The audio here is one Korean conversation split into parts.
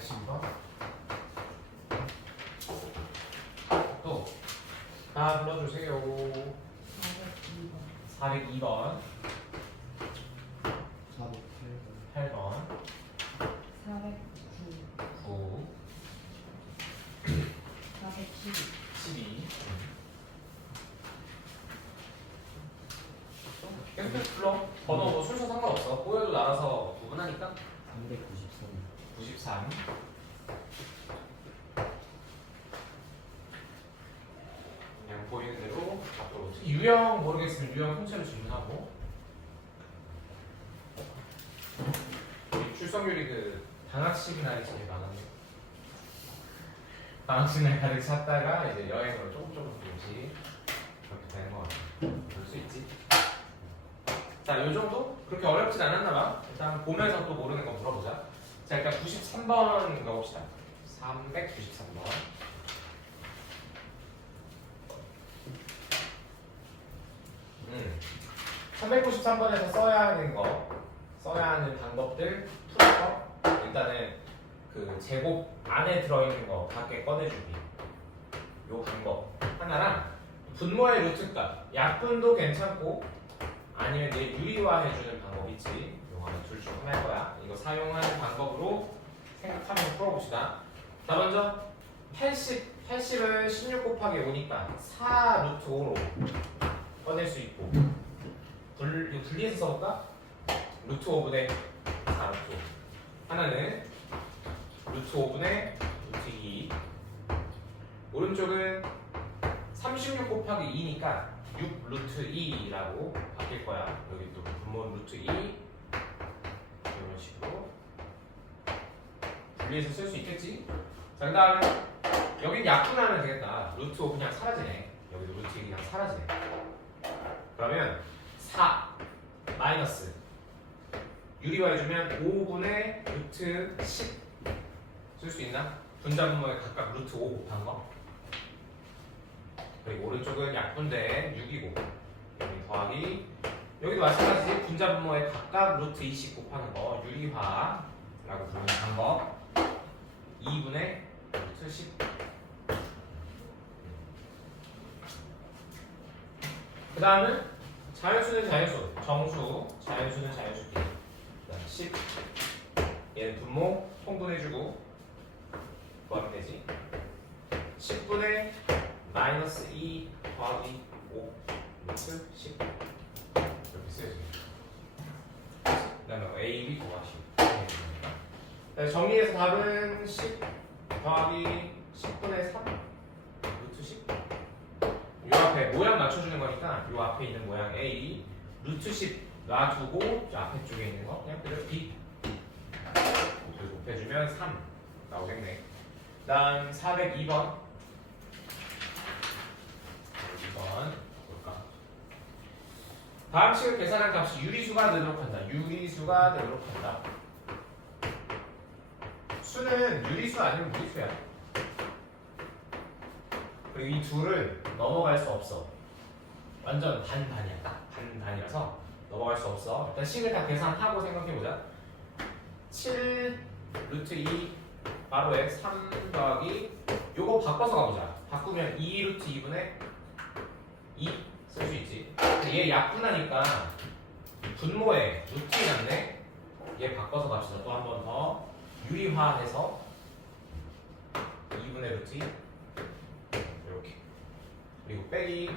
412번. 또 다 불러주세요. 402번, 8번, 9, 12. 계속 불러. 번호 뭐 순서 상관없어. 꼬여도 나가서 구분하니까. 93. 그냥 보이는 대로 앞으로. 유형 모르겠으면 유형 통째로 질문하고. 출석률이 그 방학식 날이 제일 많았네. 방학식 날 가득 찼다가 이제 여행으로 조금씩 그렇게 되는 것 같아. 볼 수 있지. 자, 요 정도? 그렇게 어렵진 않았나 봐. 일단 보면서 또 모르는 거 물어보자. 자, 일단 93번 가봅시다. 393번. 음. 393번에서 써야 하는 거, 써야 하는 방법들 풀어서 일단은 그 제곱 안에 들어있는 거 밖에 꺼내주기. 요 방법 하나랑 분모의 루트값, 약분도 괜찮고 아니면 얘 유리화해주는 방법 있지. 요거는 둘 중 하나일 거야. 이거 사용하는 방법으로 생각하면서 풀어봅시다. 자, 먼저 80을 16 곱하기 5니까 4 루트 5로 꺼낼 수 있고, 이거 분리해서 써볼까? 루트 5분의 4 루트 5. 하나는 루트 5분의 루트 2. 오른쪽은 36 곱하기 2니까 6 루트 2라고 바뀔 거야. 여기 또 분모 루트 2 이런 식으로 분리해서 쓸 수 있겠지? 자, 그 다음에 여긴 약분하면 되겠다. 루트 5 그냥 사라지네. 여기도 루트 2 그냥 사라지네. 그러면 4 마이너스 유리화해주면 5분의 루트 10 쓸 수 있나? 분자 분모에 각각 루트 5 곱한 거. 그리고 오른쪽은 약분대 6이고 여기 더하기, 여기도 마찬가지지. 분자 분모에 각각 루트 20 곱하는 거 유리화라고 부르는 방법. 2분의 루트 10. 그 다음은 자연수는 자연수, 정수, 자연수는 자연수끼리. 10. 얘는 분모 통분해주고 구하면 되지. 10분의 마이너스 2 더하기 5 루트 10 이렇게 쓰여져. 그 다음에 A, B 구하시고. 정리해서 답은 10 더하기 10분의 3 루트 10. 요 앞에 모양 맞춰주는 거니까 요 앞에 있는 모양 A 루트 10 놔두고 저 앞에 쪽에 있는 거 그냥 그대로 B 곱해주면 3 나오겠네. 그 다음 402번. 2번 볼까? 다음 식을 계산한 값이 유리수가 되도록 한다. 유리수가 되도록 한다. 수는 유리수 아니면 무리수야. 그리고 이 둘을 넘어갈 수 없어. 완전 반반이야. 딱 반반이라서 넘어갈 수 없어. 일단 식을 다 계산하고 생각해보자. 7 루트 2 바로 x 3 더하기 요거 바꿔서 가보자. 바꾸면 2 루트 2분의 2 쓸 수 있지. 얘 약분하니까 분모에 루트 2 났네. 얘 바꿔서 갑시다. 또 한 번 더 유리화해서 2분의 루트 2 이렇게. 그리고 빼기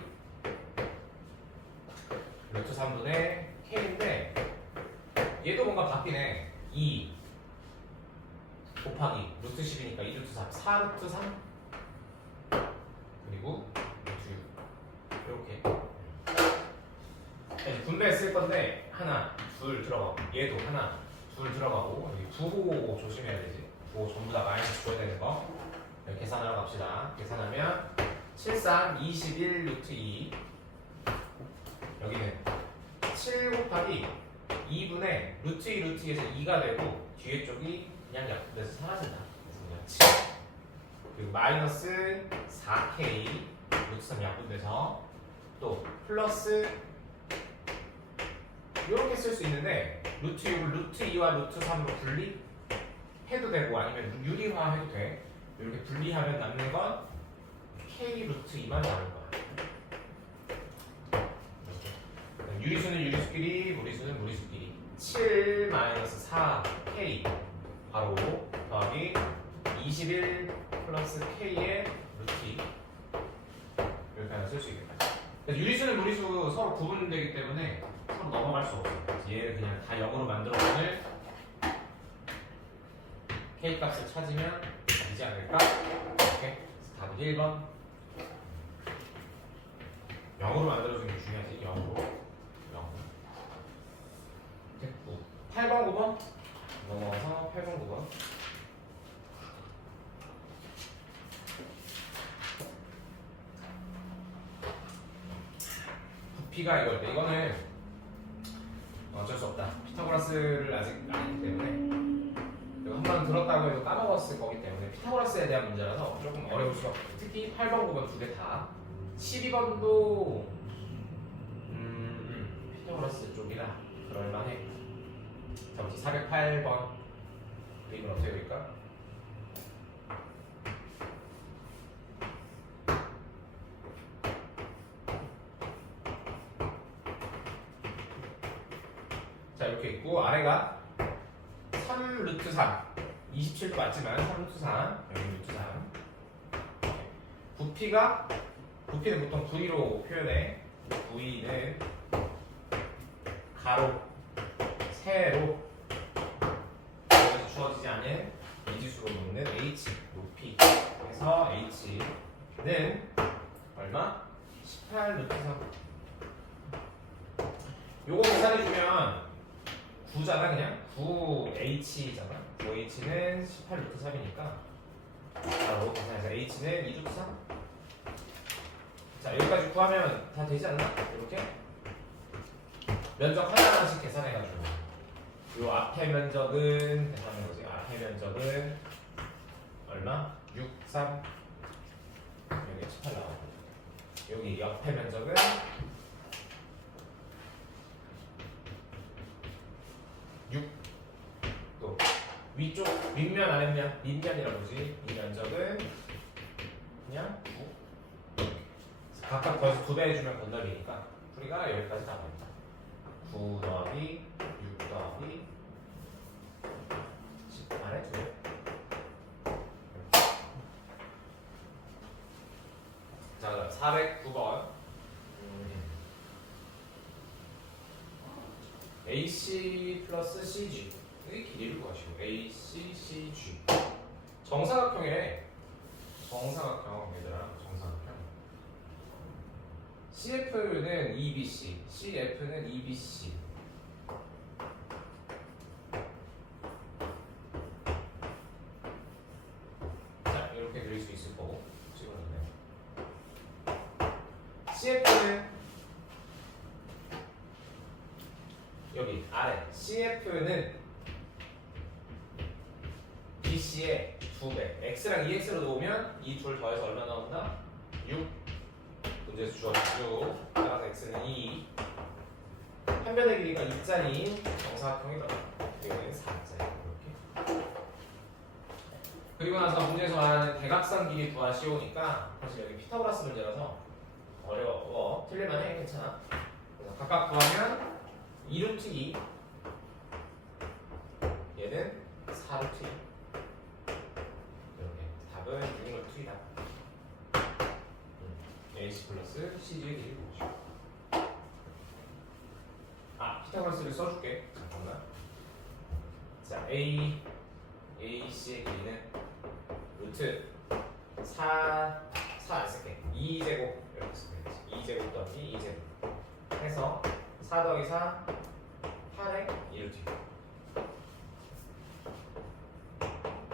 루트 3분의 k인데 얘도 뭔가 바뀌네. 2 곱하기 루트 10이니까 2 루트 3 4 루트 3 그리고 루트 6 이렇게. 분배 쓸 건데 하나 둘 들어가고 얘도 하나 둘 들어가고 여기 부호 조심해야 되지. 부호 전부 다 마이너스 줘야 되는 거. 여기 계산하러 갑시다. 계산하면 7, 3, 21 루트 2 여기는 7 곱하기 2분의 루트 2 루트 2에서 2가 되고 뒤에 쪽이 그냥 약분돼서 사라진다. 그래서 그냥 7 그리고 마이너스 4k 루트 3 약분돼서 또 플러스 이렇게 쓸 수 있는데 루트 6을 루트 2와 루트 3으로 분리해도 되고 아니면 유리화 해도 돼. 이렇게 분리하면 남는 건 k 루트 2만 남을 거야. 이렇게. 유리수는 유리수끼리, 무리수는 무리수끼리. 7 마이너스 4k 바로 더하기 21 플러스 k의 루트 2 이렇게 하나 쓸 수 있겠다. 그래서 유리수는 무리수 서로 구분되기 때문에 서로 넘어갈 수 없어요. 그래서 얘를 그냥 다 0으로 만들어보면 k 값을 찾으면 되지 않을까? 이렇게 답은 1번 0으로 만들어주는 게 중요하지. 0으로 0 됐고 8번 9번 넘어가서 8번 9번 부피가 이걸 때 이거는 어쩔 수 없다. 피타고라스를 아직 안 했기 때문에 한 번 들었다고 해도 까먹었을 거기 때문에 피타고라스에 대한 문제라서 조금 어려울 수가 없고 특히 8번 9번 두 개 다 12번도 피타고라스 쪽이라 그럴만해. 자, 우리 408번 그림을 어떻게 그릴까? 자, 이렇게 있고 아래가 3 루트 3 27도 맞지만 3 루트 3 여기 루트 3 부피는 보통 V로 표현해. V는 가로 세로 여기서 주어지지 않은 미지수로 놓는 H 높이 그래서 H는 얼마? 18 루트 3 요거 계산해주면 9잖아. 그냥 9H잖아. 9H는 18 루트 3이니까 바로 계산해서 H는 2 루트 3. 자, 여기까지 구하면 다 되지 않나? 이렇게 면적 하나하나씩 계산해가지고 요 앞에 면적은 계산하는 거지. 앞에 면적은 얼마? 6, 3 여기 18 나오고 여기 옆에 면적은 6. 또 위쪽 윗면 아랫면 밑면이라고 그러지. 이 면적은 그냥 9. 각각 더해서 2배 해주면 건널리니까 풀이가 여기까지 나옵니다. 9 더하기 6 더하기 10 안에 2배. 자, 그다음 409번 AC 플러스 CG의 길이를 구하시고 AC, CG 정사각형이래. 정사각형 얘들아 정사각형 CF는 EBC, CF는 EBC 자 이렇게 그릴 수 있을 거고 찍어주세요. CF는 여기 아래 CF는 BC의 2배 X랑 2X로 놓으면 이 둘 더해서 얼마 나온다? 6 문제에서 주어졌죠. 따라서 X는 2 한변의 길이가 2짜리인 정사각형이다. 여기는 4짜리 이렇게. 그리고 나서 문제에서 말하는 대각선 길이 구하시오니까 사실 여기 피타고라스 문제라서 어려워. 틀릴만 해. 괜찮아. 그래서 각각 구하면 2루트 2 얘는 4루트 2 이렇게 답은 6루트 2다. AC 플러스 CG의 길이 보시고 피타고라스를 써줄게. 잠깐만. 자 AC의 길이는 루트 4 안 쓸게. 2제곱 이렇게 쓰면 되지. 2제곱 더하기 2제곱 해서 4 더하기 4 8에 2루트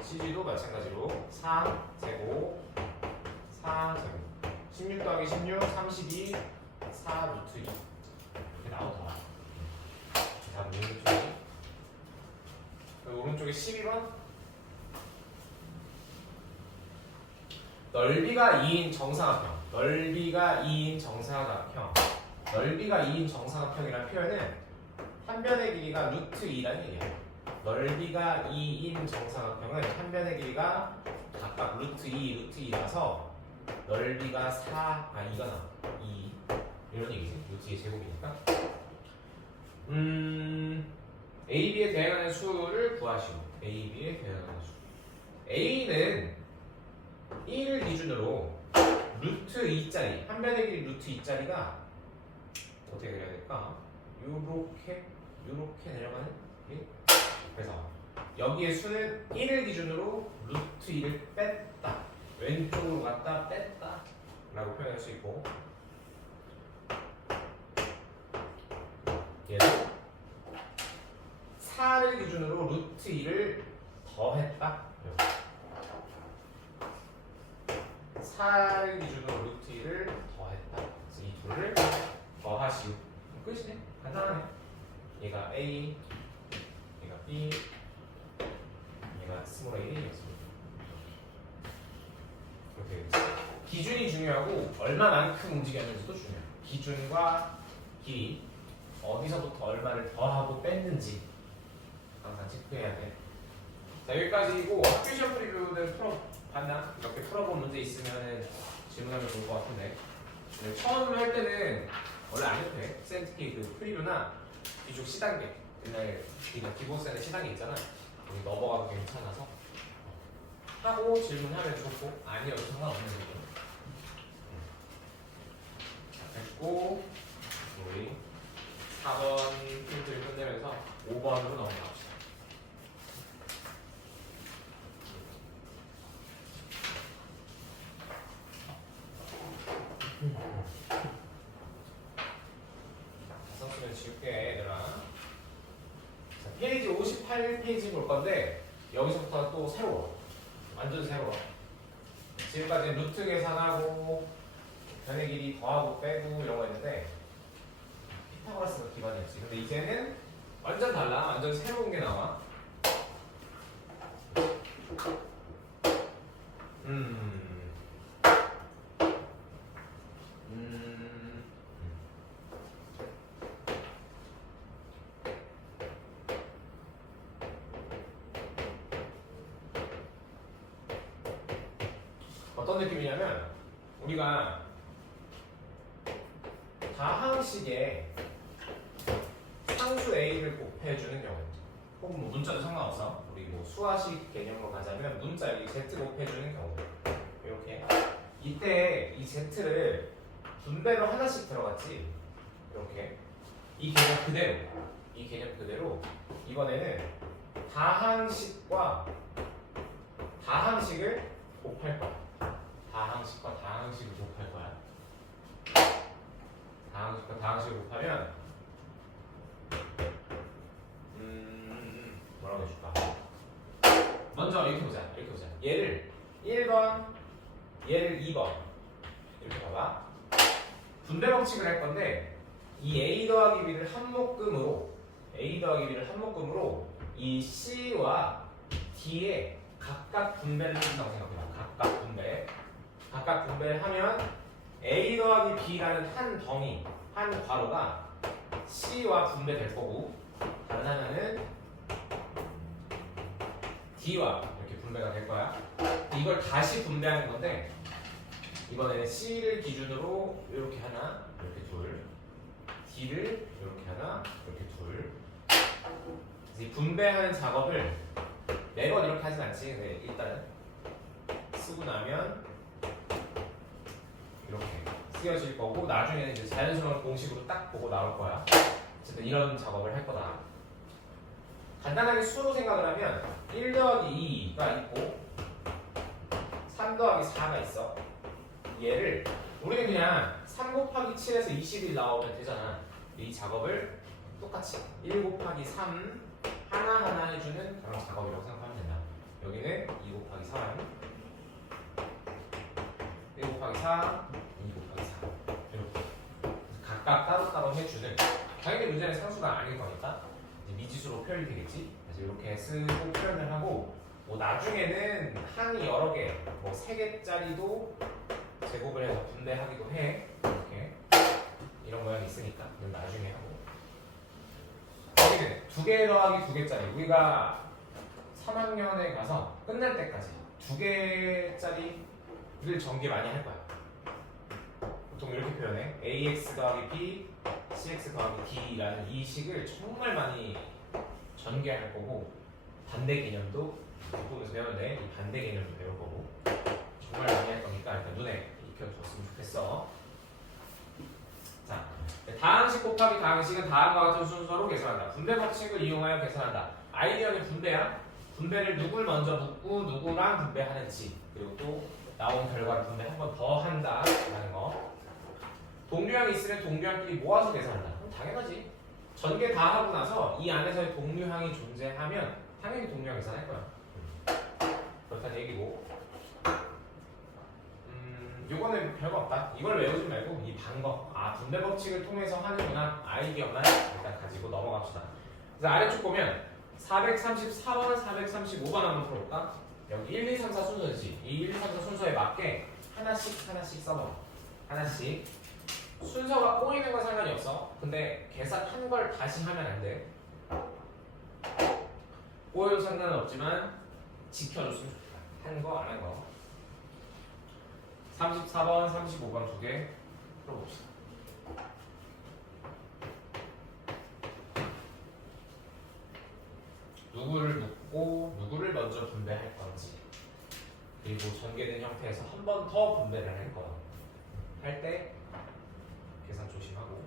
CG도 마찬가지로 4제곱 4제곱 16 더하기 16 32 4루트 2 이렇게 나오더라. 다음 6루트 2 그리고 오른쪽에 12번 넓이가 2인 정사각형 넓이가 2인 정사각형 넓이가 2인 정사각형이라는 표현은 한 변의 길이가 루트 2라는 얘기야. 넓이가 2인 정사각형은 한 변의 길이가 각각 루트 2, 루트 2라서 넓이가 4, 이가 나와. 2 이런 얘기지. 루트 2의 제곱이니까. AB에 대응하는 수를 구하시오. AB에 대응하는 수. A는 1을 기준으로 루트 2짜리, 한 변의 길이 루트 2짜리가 어떻게 그려야 될까? 요렇게 내려가는 게? 그래서 여기에 수는 1을 기준으로 루트 2를 뺐다, 왼쪽으로 갔다 뺐다 라고 표현할 수 있고, 얘도 4를 기준으로 루트 2를 더했다, 4를 기준으로 루트 2를 더했다. 그래서 이 둘을 더하시오. 끝이네. 간단하네. 얘가 A, 얘가 B, 얘가 스몰 a였습니다. 이렇게 되겠지. 기준이 중요하고 얼마만큼 움직였는지도 중요해요. 기준과 길이, 어디서부터 얼마를 더하고 뺐는지 항상 체크해야 돼. 자, 여기까지고 학교 시험 프리뷰는 풀어봤나? 이렇게 풀어본 문제 있으면 질문하면 좋을 것 같은데, 처음 할 때는 원래 안 해도 돼. 특히 그 프리뷰나 기초 시단계, 옛날에 그냥 기본센의 시단계 있잖아. 거기 넘어가도 괜찮아서 하고 질문하면 좋고, 아니어도 상관없는 거죠. 자, 됐고 우리 4번 프린트를 끝내면서 5번으로 넘어갑시다. 썼으면 지울게 얘들아. 자, 페이지 58페이지 볼 건데 여기서부터 또 새로워. 완전 새로워. 지금까지 루트 계산하고 변의 길이 더하고 빼고 이런 거 했는데 피타고라스가 기반이었지. 근데 이제는 완전 달라. 완전 새로운 게 나와. 어떤 느낌이냐면 우리가 다항식에 상수 A를 곱해주는 경우, 혹은 뭐 문자도 상관없어. 우리 뭐 수화식 개념으로 가자면 문자 이 Z 곱해주는 경우, 이렇게 이때 이 Z를 분배로 하나씩 들어갔지. 이렇게 이 개념 그대로 이번에는 다항식과 다항식을 곱할 거야. 다항식과 다항식을 곱할 거야. 다항식과 다항식을 곱하면 뭐라고 해줄까? 먼저 이렇게 보자. 얘를 1번, 얘를 2번 이렇게 봐봐. 분배 법칙을 할 건데 이 A 더하기 B를 한 묶음으로 이 C와 D에 각각 분배를 해준다고 생각해봐. 각각 분배를 하면 A 더하기 B라는 한 덩이, 한 괄호가 C와 분배될 거고, 다른 하나는 D와 이렇게 분배가 될 거야. 이걸 다시 분배하는 건데 이번에는 C를 기준으로 이렇게 하나, 이렇게 둘, D를 이렇게 하나, 이렇게 둘. 그래서 이 분배하는 작업을 매번 이렇게 하진 않지. 근데 일단은 쓰고 나면 이렇게 쓰여질 거고, 나중에는 이제 자연스러운 공식으로 딱 보고 나올 거야. 어쨌든 이런 작업을 할 거다. 간단하게 수로 생각을 하면 1 더하기 2가 있고 3 더하기 4가 있어. 얘를 우리는 그냥 3 곱하기 7에서 21 나오면 되잖아. 이 작업을 똑같이 1 곱하기 3 하나하나 해주는 그런 작업이라고 생각하면 된다. 여기는 2 곱하기 3, 1 곱하기 4, 2 곱하기 4 이렇게 각각 따로따로 해주는, 당연히 문제는 상수가 아닐 거니까 이제 미지수로 표현이 되겠지. 그래서 이렇게 쓰고 표현을 하고, 뭐 나중에는 항이 여러 개, 뭐 3개짜리도 제곱을 해서 분배하기도 해. 이렇게 이런 모양이 있으니까 그건 나중에 하고, 번째는 2개 더하기 2개짜리. 우리가 3학년에 가서 끝날 때까지 2개짜리를 전개 많이 할 거야. 보통 이렇게 표현해. ax 더하기 b, cx 더하기 d라는 이 식을 정말 많이 전개할 거고, 반대 개념도 보면서 배우면 돼. 이 반대 개념도 배울 거고 정말 많이 할 거니까 일단 눈에 익혀줬으면 좋겠어. 자, 다항식 곱하기 다항식은 다음과 같은 순서로 계산한다. 분배 법칙을 이용하여 계산한다. 아이디어는 분배야. 분배를 누굴 먼저 묻고 누구랑 분배하는지, 그리고 또 나온 결과를 분배 한 번 더 한다라는 거. 동류항이 있으면 동류항끼리 모아서 계산한다. 그럼 당연하지. 전개 다 하고 나서 이 안에서의 동류항이 존재하면 당연히 동류항 계산할 거야. 그렇다는 얘기고. 요거는 별거 없다. 이걸 외우지 말고 이 방법, 분배 법칙을 통해서 하는구나, 아이디어만 일단 가지고 넘어갑시다. 그래서 아래쪽 보면 434번, 435번 한번 풀어볼까? 여기 1, 2, 3, 4 순서지. 이 1, 2, 3, 4 순서에 맞게 하나씩 써봐. 하나씩. 순서가 꼬이는 건 상관이 없어. 근데 계산한 걸 다시 하면 안 돼. 꼬여도 상관은 없지만 지켜줬으면 좋겠다. 한 거, 안 한 거. 34번, 35번 두 개 풀어봅시다. 누구를 묻고 누구를 먼저 분배할 건지, 그리고 전개된 형태에서 한 번 더 분배를 할 거. 할 때 계산 조심하고.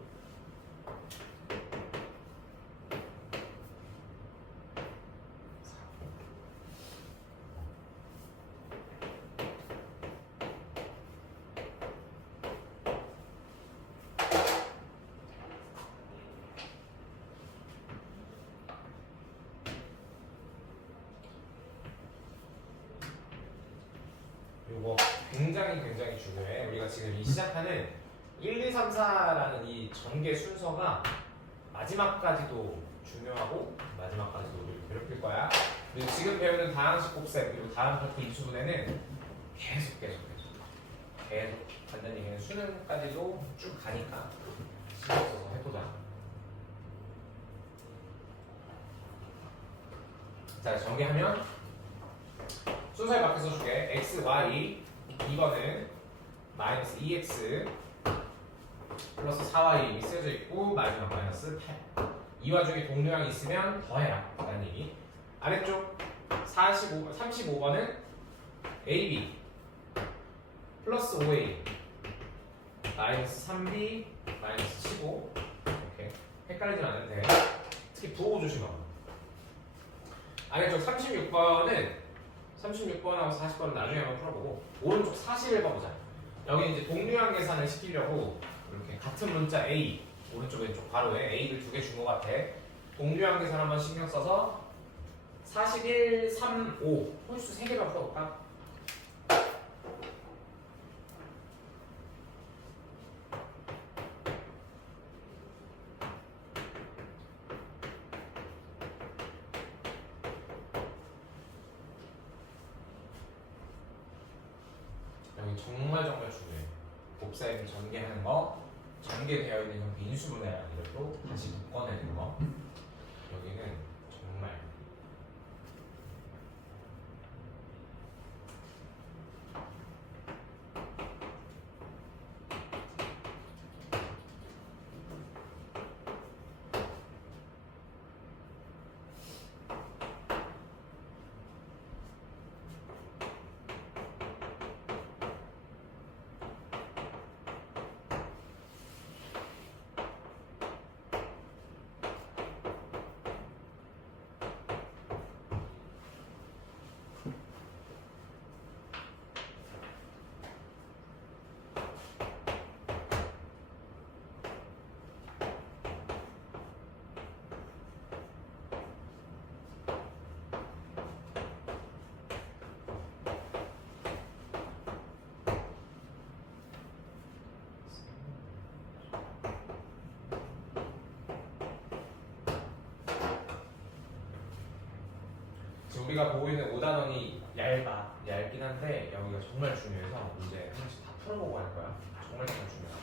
이거 굉장히 중요해. 우리가 지금 이 시작하는 1, 2, 3, 4라는 이 전개 순서가 마지막까지도 중요하고 마지막까지도 우리를 괴롭힐 거야. 그리고 지금 배우는 다항식 곱셈, 그리고 다음 파트 인수분해는 계속 간단히 얘기는 수능까지도 쭉 가니까 신경 써서 해보자. 자, 전개하면 순서에 맞게 써줄게. x, y, 2번은 마이너스 2x 플러스 4y 쓰여져 있고, 마지막 마이너스 8. 이 와중에 동류항이 있으면 더해라 라는 얘기. 아래쪽 35번은 ab 플러스 5a 마이너스 3b 마이너스 15. 이렇게 헷갈리진 않는데 특히 부호 조심하고. 아래쪽 36번하고 40번은 나중에 한번 풀어보고, 오른쪽 41번 보자. 여기 이제 동류항 계산을 시키려고 이렇게 같은 문자 A, 오른쪽 왼쪽 바로에 A를 두 개 준 것 같아. 동류항 계산 한번 신경 써서 41, 3, 5 홀수 3개만 풀어볼까? 여기 정말 중요해. 곱셈 전개하는 거, 전개되어 있는 형태 인수분해라는 이것도 다시 묶어내는 거. 여기는 정말 우리가 보고 있는 5단원이 얇긴 한데 여기가 정말 중요해서 문제 하나씩 다 풀어보고 할 거야. 정말 중요하다.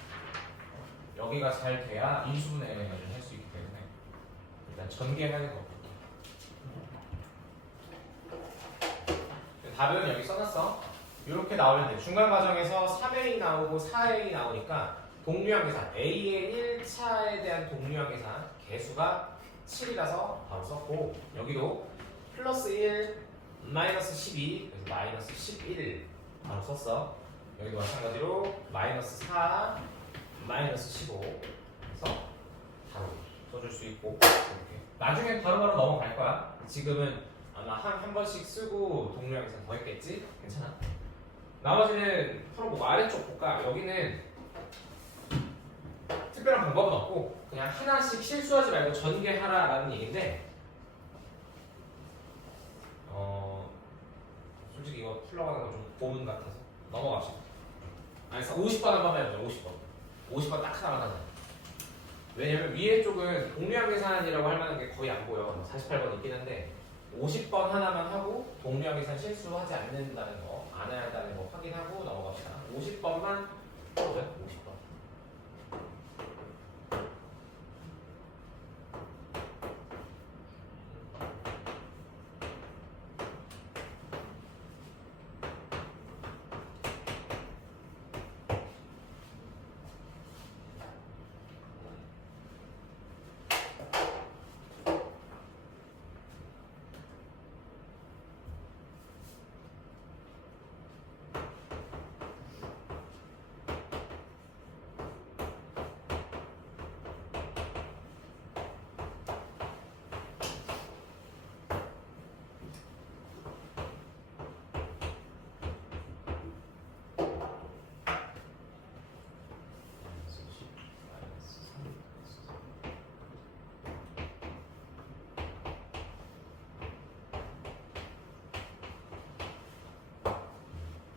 여기가 잘 돼야 인수분해를 할 수 있기 때문에 일단 일단 전개하는 것부터. 답은 여기 써놨어. 이렇게 나오면 돼. 중간 과정에서 3A 나오고 4A 나오니까 동류항 계산 A의 1차에 대한 동류항 계산 개수가 7이라서 바로 썼고, 여기도 플러스 1 마이너스 12 그래서 마이너스 11 바로 썼어. 여기도 마찬가지로 마이너스 4 마이너스 15 그래서 바로 써줄 수 있고, 이렇게 나중에 바로바로 넘어갈 거야. 지금은 아마 한 번씩 쓰고 동류항 계산 더 했겠지? 괜찮아. 나머지는 풀어보고 아래쪽 볼까? 여기는 특별한 방법은 없고 그냥 하나씩 실수하지 말고 전개하라라는 얘기인데, 솔직히 이거 풀러가는 건 좀 고문 같아서 넘어갑시다. 그래서 50번 한 번만 해보자. 50번 딱 하나만 하자. 왜냐면 위에 쪽은 동류항 계산이라고 할 만한 게 거의 안 보여. 48번 있긴 한데 50번 하나만 하고 동류항 계산 실수하지 않는다는 거, 안 해야 한다는 거 확인하고 넘어갑시다. 50번만 풀어보자. 50번.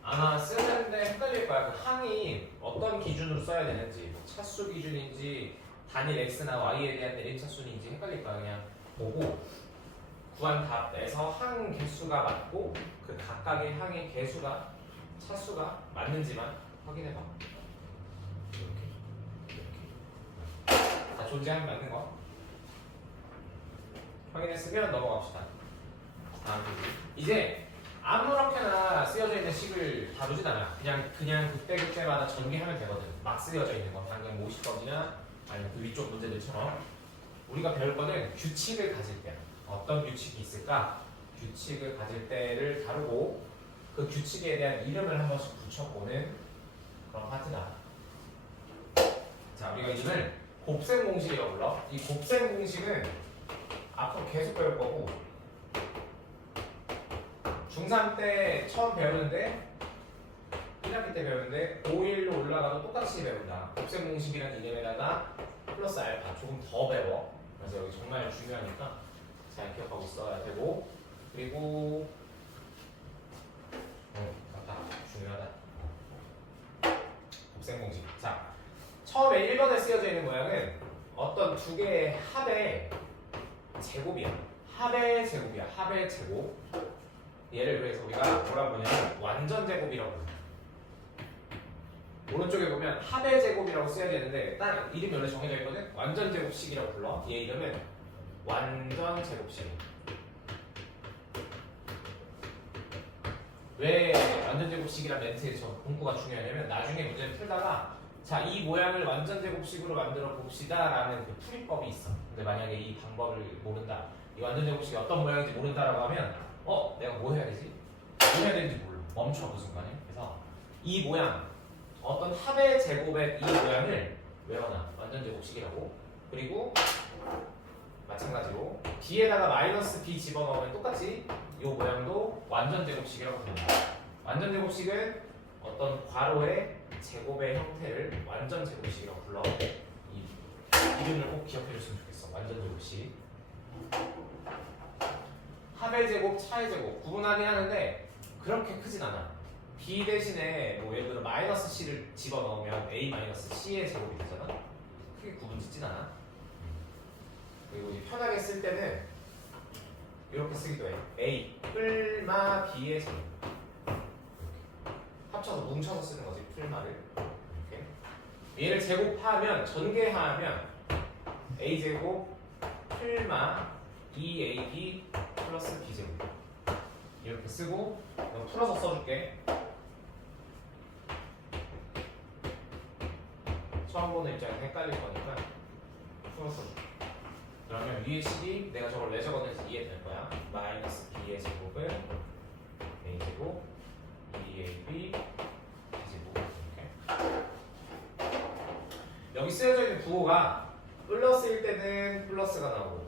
아마 쓰는데 헷갈릴 거야. 그 항이 어떤 기준으로 써야 되는지, 뭐 차수 기준인지 단일 x나 y에 대한 내림 차수인지 헷갈릴 거야. 그냥 보고 구한 답에서 항 개수가 맞고 그 각각의 항의 개수가 차수가 맞는지만 확인해봐. 이렇게 다 존재하면 맞는 거 확인했으면 넘어갑시다. 다음 이제 아무렇게나 쓰여져 있는 식을 다루진 않아. 그냥 그때마다 전개하면 되거든. 막 쓰여져 있는 거, 방금 모식법이나 아니면 그 위쪽 문제들처럼. 우리가 배울 거는 규칙을 가질 때 어떤 규칙이 있을까? 규칙을 가질 때를 다루고 그 규칙에 대한 이름을 한 번씩 붙여보는 그런 파트다. 자, 우리가 이름을 곱셈 공식이라고 불러. 이 곱셈 공식은 앞으로 계속 배울 거고, 중3 때 처음 배우는데 1학기 때 배우는데 고1로 올라가도 똑같이 배운다. 곱셈 공식이라는 이름에다가 플러스 알파 조금 더 배워. 그래서 여기 정말 중요하니까 잘 기억하고 있어야 되고, 그리고 맞다, 중요하다. 곱셈 공식. 자, 처음에 1번에 쓰여져 있는 모양은 어떤 두 개의 합의 제곱이야. 합의 제곱이야. 합의 제곱. 얘를 그래서 우리가 뭐라고 보냐면 완전 제곱이라고 해요. 오른쪽에 보면 합의 제곱이라고 써야 되는데 딱 이름이 원래 정해져 있거든. 완전 제곱식이라고 불러. 얘 이름은 완전 제곱식. 왜 완전 제곱식이란 멘트에서 공부가 중요하냐면 나중에 문제를 풀다가 자, 이 모양을 완전 제곱식으로 만들어 봅시다 라는 그 풀이법이 있어. 근데 만약에 이 방법을 모른다, 이 완전 제곱식이 어떤 모양인지 모른다라고 하면 내가 뭐 해야 되지? 뭐 해야 되는지 몰라. 멈춰 그 순간에. 그래서 이 모양, 어떤 합의 제곱의 이 모양을 외워놔. 완전 제곱식이라고. 그리고 마찬가지로 B에다가 마이너스 B 집어넣으면 똑같이 이 모양도 완전 제곱식이라고 부른다. 완전 제곱식은 어떤 괄호의 제곱의 형태를 완전 제곱식이라고 불러. 이 이름을 꼭 기억해줬으면 좋겠어. 완전 제곱식. 합의 제곱, 차의 제곱 구분하긴 하는데 그렇게 크진 않아. B 대신에 뭐 예를 들어 마이너스 C를 집어넣으면 A 마이너스 C의 제곱이 되잖아. 크게 구분 짓진 않아. 그리고 편하게 쓸 때는 이렇게 쓰기도 해. A 풀마 B의 제곱. 합쳐서 뭉쳐서 쓰는 거지. 풀마를 이렇게. 얘를 제곱하면 전개하면 A 제곱 풀마 2ab 플러스 b제곱 이렇게 쓰고 이거 풀어서 써줄게. 처음 보는 입장에서 헷갈릴 거니까 풀어서 써줄게. 그러면 위에 식이 내가 저걸 왜 적었는지 이해될 거야. 마이너스 b의 제곱은 a제곱 2ab b제곱 이렇게. 여기 쓰여져 있는 부호가 플러스일 때는 플러스가 나오고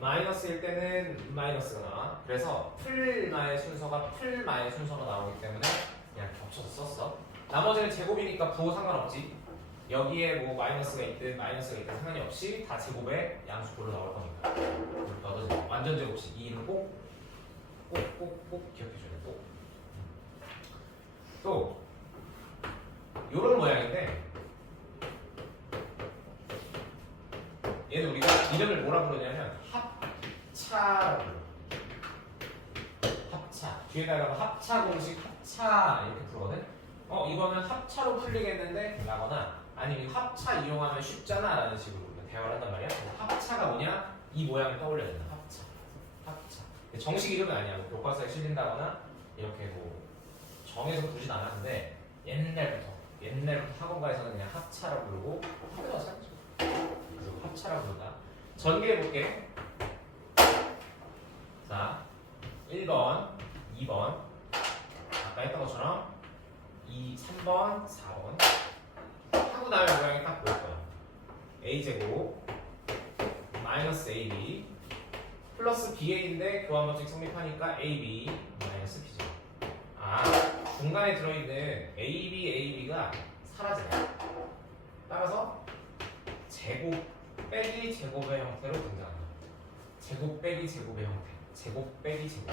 마이너스일 때는 마이너스가 나와. 그래서 풀마의 순서가 나오기 때문에 그냥 겹쳐서 썼어. 나머지는 제곱이니까 부호 상관없지. 여기에 뭐 마이너스가 있든 상관이 없이 다 제곱의 양수꼴로 나올 거니까. 너도 완전 제곱식 이 이름 꼭 기억해줘야 돼. 또 요런 모양인데 얘는 우리가 이름을 뭐라 부르냐면 합차라고 불러. 합차. 뒤에다가 합차 공식 합차 이렇게 부르거든. 이거는 합차로 풀리겠는데 라거나 아니면 합차 이용하면 쉽잖아 라는 식으로 우리가 대화를 한단 말이야. 그래서 합차가 뭐냐? 이 모양을 떠올려야 된다. 합차. 정식 이름은 아니야. 뭐 교과서에 실린다거나 이렇게 뭐 정해서 부르진 않았는데 옛날부터 학원가에서는 그냥 합차라고 부르고 학교가 살죠. 그래서 합차라고 부른다. 전개해볼게. 자, 1번, 2번 아까 했던 것처럼 3번, 4번 하고 나면 모양이 딱 보일 거야. a제곱 마이너스 ab 플러스 ba인데 교환 법칙 성립하니까 ab 마이너스 b제곱. 중간에 들어있는 ab가 사라져요. 따라서 제곱 빼기 제곱의 형태로 등장한다. 제곱 빼기 제곱의 형태. 제곱 빼기 제곱.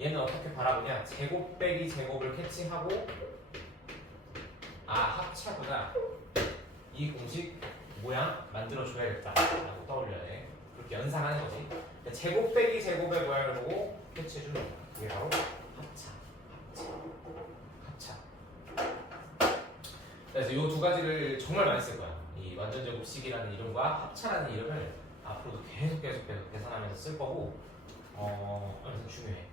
얘는 어떻게 바라보냐? 제곱 빼기 제곱을 캐치하고 합차구나. 이 공식 모양 만들어줘야겠다 라고 떠올려야 돼. 그렇게 연상하는 거지. 제곱 빼기 제곱의 모양을 보고 캐치해주는 거야. 그게 바로 합차. 그래서 이 두 가지를 정말 많이 쓸 거야. 이 완전 제곱식이라는 이름과 합차라는 이름을 앞으로도 계속 계산하면서 쓸 거고, 아무튼 중요해.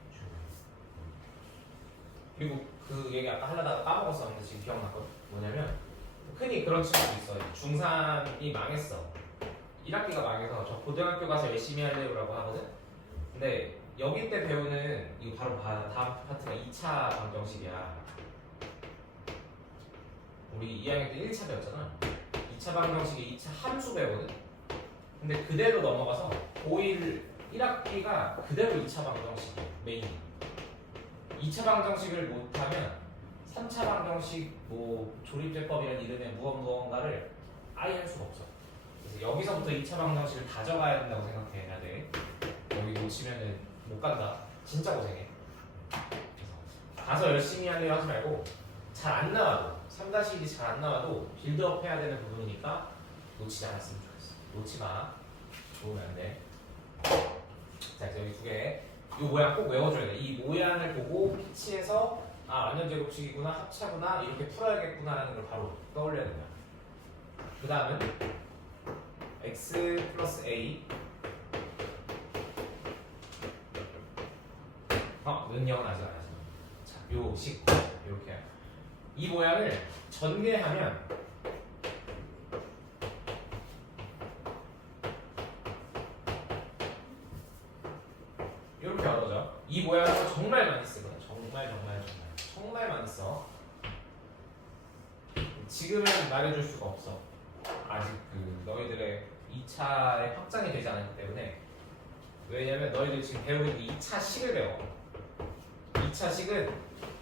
그리고 그 얘기 아까 하려다가 까먹었었는데 지금 기억났거든. 뭐냐면 흔히 그런 친구도 있어. 중3이 망했어. 1학기가 망해서 저 고등학교 가서 열심히 할래요라고 하거든. 근데 여기 때 배우는 이거 바로 다음 파트가 2차 방정식이야. 우리 2학년 때 1차 배웠잖아. 2차 방정식이 2차 함수 배우거든. 근데 그대로 넘어가서 고1 1학기가 그대로 2차 방정식이야. 메인. 2차 방정식을 못하면 3차 방정식 뭐 조립제법이라는 이름의 무언가를 아예 할 수가 없어. 그래서 여기서부터 2차 방정식을 다져가야 된다고 생각해야 돼. 여기 놓치면은 못 간다. 진짜 고생해. 그래서 가서 열심히 하려고 하지 말고 잘 안 나와도 3-1이 잘 안 나와도 빌드업 해야 되는 부분이니까 놓치지 않았으면 좋겠어. 놓지 마. 좋으면 안 돼. 자, 이제 여기 두 개. 이 모양 꼭 외워줘야 돼. 이 모양을 보고 피치해서 완전 제곱식이구나, 합차구나 이렇게 풀어야겠구나라는 걸 바로 떠올려야 된다. 그 다음은 x 플러스 a 는영은 아직 안 하죠. 자, 요 식 이렇게 이 모양을 전개하면 이렇게 얻어져. 이 모양을 정말 많이 쓰거든. 정말 많이 써. 지금은 말해줄 수가 없어. 아직 그 너희들의 2차의 확장이 되지 않았기 때문에. 왜냐면 너희들 지금 배우는 2차 식을 배워. 2차 식은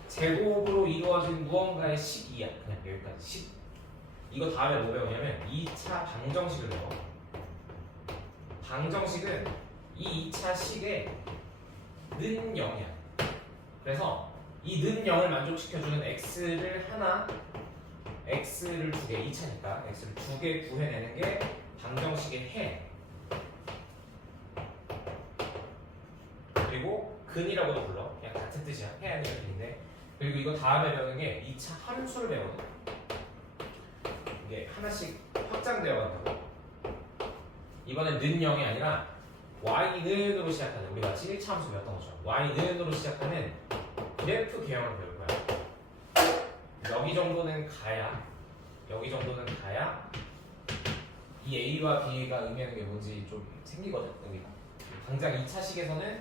제곱으로 이루어진 무언가의 식이야. 그냥 여기까지 식. 이거 다음에 뭐 배우냐면 2차 방정식을 배워. 방정식은 이 2차 식의 는 0이야. 그래서 이 는 0을 만족시켜주는 x를 하나, x를 두 개, 2차니까 x를 두 개 구해내는 게 방정식의 해. 그리고 근이라고도 불러. 그냥 같은 뜻이야. 해 아니면 근인데. 그리고 이거 다음에 배우는 게 2차 함수를 배우거든. 이게 하나씩 확장되어 간다고. 이번엔 는 0이 아니라 y는으로 시작하는 우리가 1차 함수 배웠던 거죠. y는으로 시작하는 그래프 개형을 배울 거야. 여기 정도는 가야 이 A와 B가 의미하는 게 뭔지 좀 생기거든 여기가. 당장 2차식에서는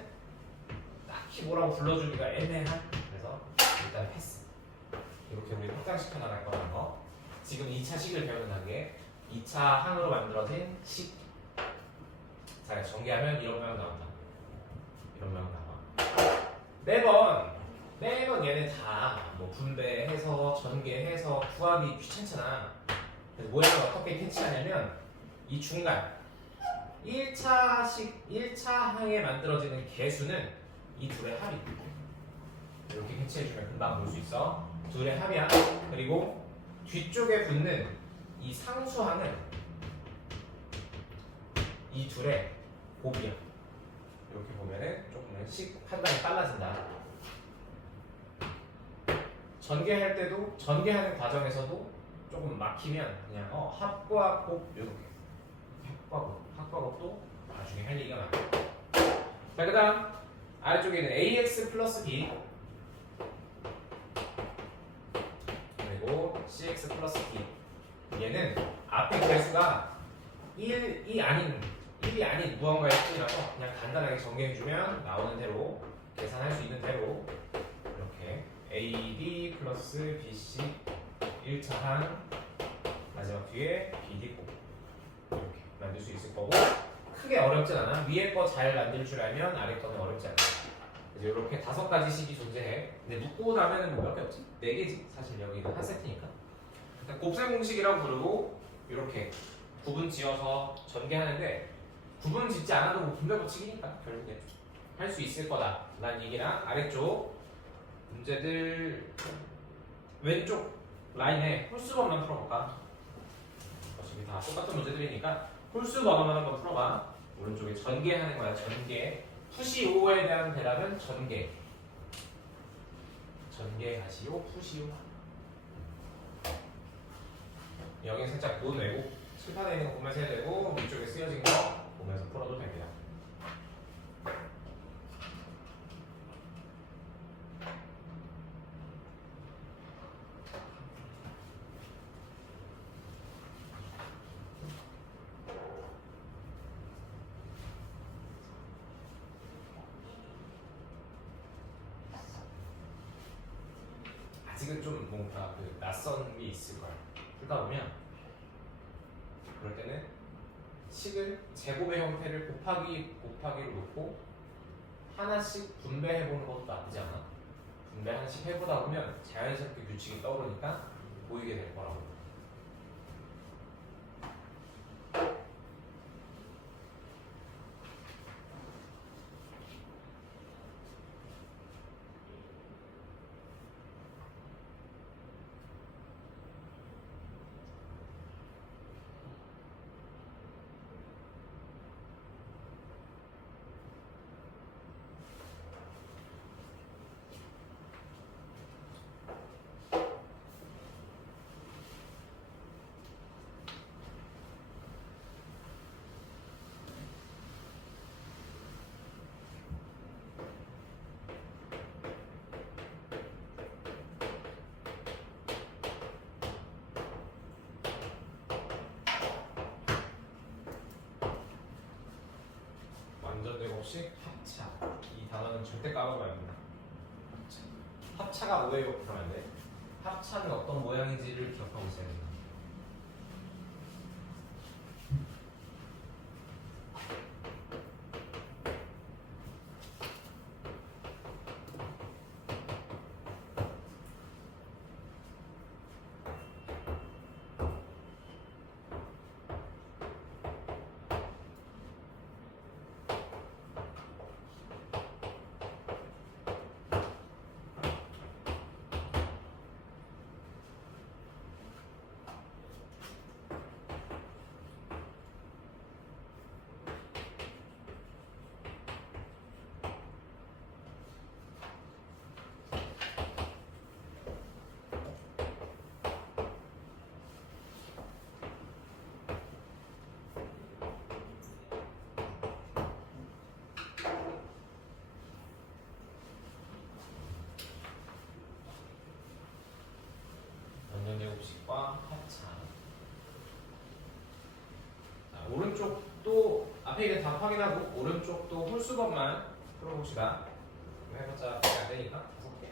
딱히 뭐라고 불러주기가 애매한 그래서 일단 패스. 이렇게 우리 확장시켜 나갈 거라는 거. 지금 2차식을 배우는 단계 2차 항으로 만들어진 식. 자, 전개하면 이런 모양 나온다. 이런 모양 나와. 매번 얘네 다 뭐 분배해서 전개해서 구하기 귀찮잖아. 그래서 모양을 어떻게 캐치하냐면 이 중간 1차 항에 만들어지는 개수는 이 둘의 합이 이렇게 캐치해주면 금방 볼 수 있어. 둘의 합이야. 그리고 뒤쪽에 붙는 이 상수항은 이 둘의 곱이야. 이렇게 보면은 조금씩 판단이 빨라진다. 전개할 때도 전개하는 과정에서도 조금 막히면 그냥 합과 곱 이렇게 합과 곱도 나중에 할 얘기가 많아. 자, 그다음 아래쪽에는 ax 플러스 b 그리고 cx 플러스 d. 얘는 앞에 개수가 1이 아닌 무언가의 수이라서 그냥 간단하게 정리해주면 나오는 대로 계산할 수 있는 대로 이렇게 AB 플러스 BC 1차 항 마지막 뒤에 BD 곱 이렇게 만들 수 있을 거고 크게 어렵진 않아. 위에 거 잘 만들 줄 알면 아래 거는 어렵지 않아. 그래서 이렇게 5가지 식이 존재해. 근데 묶고 나면은 뭐 몇 개 없지? 4개지 사실 여기는 한 세트니까. 일단 곱셈 공식이라고 부르고 이렇게 구분 지어서 전개하는데 구분 짓지 않아도 뭐 분배 법칙이니까 결국엔 할 수 있을 거다 라는 얘기랑 아래쪽 문제들 왼쪽 라인에 홀수번만 풀어볼까? 어차피 다 똑같은 문제들이니까 홀수번만 한번 풀어봐. 오른쪽에 전개하는 거야. 전개. 푸시 5에 대한 대답은 전개. 전개하시오 푸시오. 여기 살짝 본 외고 칠판에 있는 거 보면서 해야 되고 위쪽에 쓰여진 거 보면서 풀어도 됩니다. 아직은 좀 뭔가 그 낯선 게 있을 거야. 풀다 보면 그럴 때는 식을 제곱의 형태를 곱하기로 놓고 하나씩 분배해보는 것도 나쁘지 않아. 분배 하나씩 해보다 보면 자연스럽게 규칙이 떠오르니까 보이게 될 거라고. 완전제곱식 합차. 이 단어는 절대 까먹으면 안 된다. 합차가 뭐예요? 그러면 안 돼. 합차는 어떤 모양인지를 기억하고 있어야 된다. 오른쪽도 앞에 있는 답 확인하고 오른쪽도 홀수법만 풀어봅시다. 해봤자 그게 안 되니까 5개.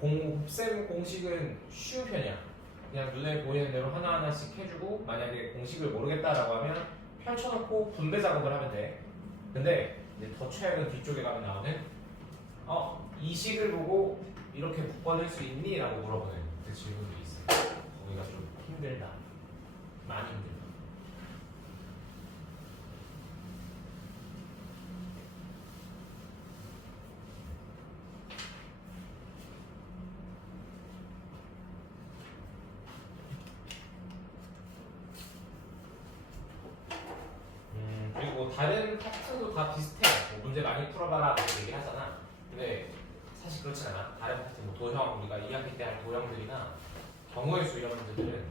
곱셈 공식은 쉬운 편이야. 그냥 눈에 보이는 대로 하나하나씩 해주고 만약에 공식을 모르겠다라고 하면 펼쳐놓고 분배 작업을 하면 돼. 근데 이제 더 최악은 뒤쪽에 가면 나오는 이 식을 보고 이렇게 묶어낼 수 있니? 라고 물어보는 그 질문도 있어요. 거기가 좀 힘들다. 많이 힘들다. 그리고 다른 파트도 다 비슷해. 뭐 문제 많이 풀어봐라 이렇게 얘기를 하잖아. 근데 사실 그렇지 않아. 다른 파트 뭐 도형 우리가 2학기 때 할 도형들이나 경우의 수 이런 문제들은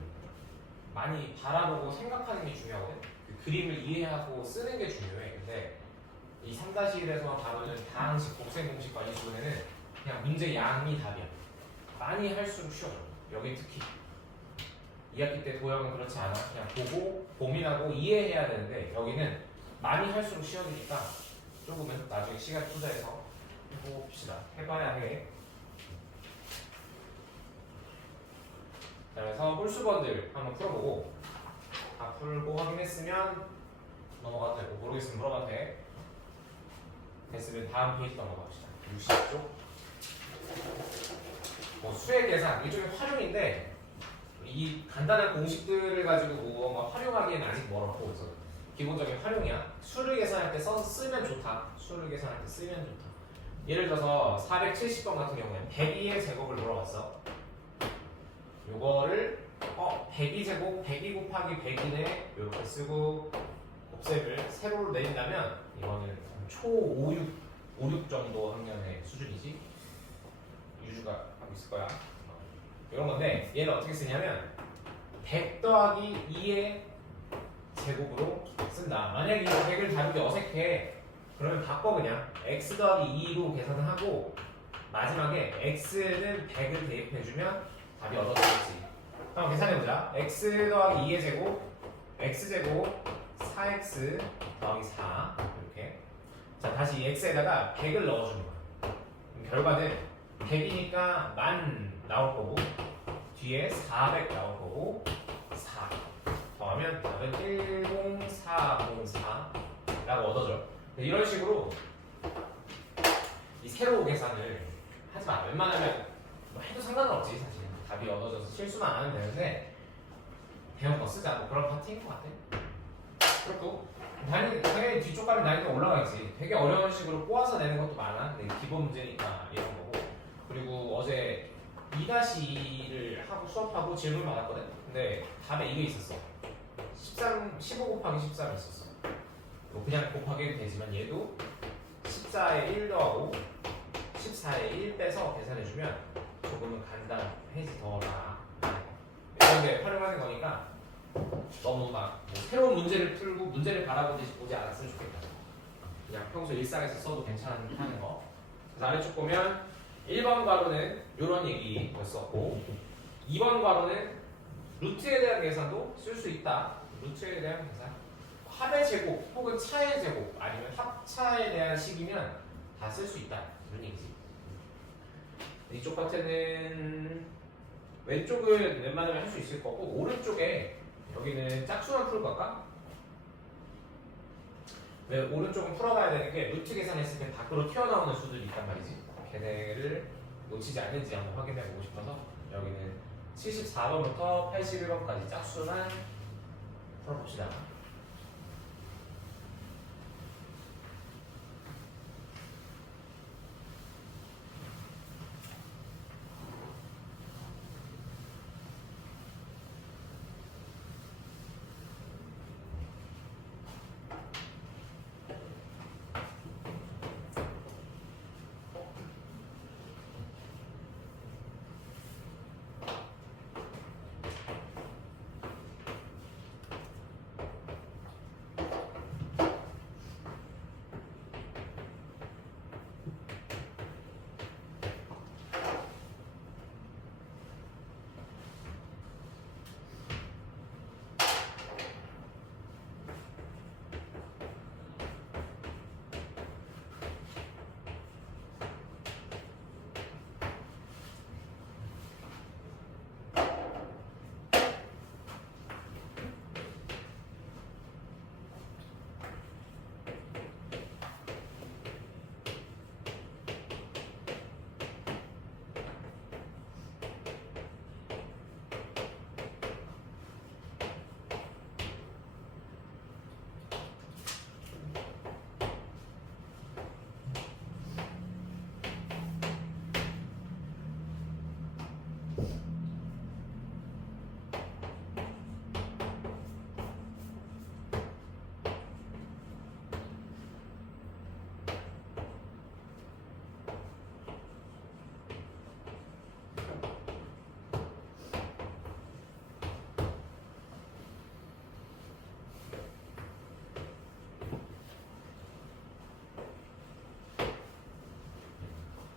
많이 바라보고 생각하는 게 중요하거든. 그 그림을 이해하고 쓰는 게 중요해. 근데 이 3-1에서 다루는 다항식, 곱셈 공식과 이 부분에는 그냥 문제 양이 답이야. 많이 할수록 쉬워져. 여기 특히 2학기 때 도형은 그렇지 않아. 그냥 보고 고민하고 이해해야 되는데 여기는 많이 할수록 쉬워지니까 조금은 나중에 시간 투자해서 해봅시다. 해봐야 해. 자, 그래서 홀수번들 한번 풀어보고 다 풀고 확인했으면 넘어가도 되고 모르겠으면 물어봐도 돼. 됐으면 다음 페이지 넘어갑시다. 60쪽. 뭐 수의 계산 이쪽에 활용인데 이 간단한 공식들을 가지고 뭔가 활용하기엔 아직 멀었고 그래서 기본적인 활용이야. 수를 계산할 때 쓰면 좋다. 수를 계산할 때 쓰면 좋다. 예를 들어서 470번 같은 경우에 102의 제곱을 물어봤어. 요거를 102 제곱 102 곱하기 100이네 이렇게 쓰고 곱셈을 세로로 내린다면 이거는 초 5, 6 정도 학년의 수준이지. 유주가 하고 있을 거야. 이런 건데 얘는 어떻게 쓰냐면 100 더하기 2의 제곱으로 쓴다. 만약에 이 100을 다루기 어색해 그러면 바꿔 그냥 x 더하기 2로 계산을 하고 마지막에 x는 100을 대입해주면 답이 얻어지겠지. 한번 계산해보자. x 더하기 2의 제곱 x제곱 4x 더하기 4 이렇게. 자 다시 이 x에다가 100을 넣어주는 거야. 그럼 결과는 100이니까 10,000 나올 거고 뒤에 400 나올 거고 4 더하면 답은 10404라고 얻어져. 이런 식으로 이 세로 계산을 하지 마. 웬만하면 뭐 해도 상관은 없지 사실. 답이 얻어져서 실수만 안 하면 되는데 배운 거 쓰자. 뭐 그런 파트인 것 같아. 그렇고 당연히 뒤쪽 가면 난이도가 올라가겠지. 되게 어려운 식으로 꼬아서 내는 것도 많아. 근데 기본 문제니까 이런 거고. 그리고 어제 2-2를 하고 수업하고 질문 받았거든. 근데 답에 이게 있었어. 15 곱하기 13이 있었어. 뭐 그냥 곱하기 해도 되지만 얘도 14에 1 더하고 14에 1 빼서 계산해주면 조금은 간단해지더라. 이런 데 활용하는 거니까 너무 막 뭐 새로운 문제를 풀고 문제를 바라보듯이 보지 않았으면 좋겠다. 그냥 평소 일상에서 써도 괜찮다는 거. 그래서 아래쪽 보면 1번 괄호는 이런 얘기였었고 2번 괄호는 루트에 대한 계산도 쓸 수 있다. 루트에 대한 계산. 합의 제곱 혹은 차의 제곱 아니면 합차에 대한 식이면 다 쓸 수 있다. 이런 얘기지. 이쪽 파트는 왼쪽은 웬만하면 할 수 있을 거고 오른쪽에 여기는 짝수만 풀 걸까? 왜 오른쪽은 풀어가야 되는 게 루트 계산했을 때 밖으로 튀어나오는 수들이 있단 말이지. 걔네를 놓치지 않는지 한번 확인해 보고 싶어서 여기는 74번부터 81번까지 짝수만 풀어봅시다.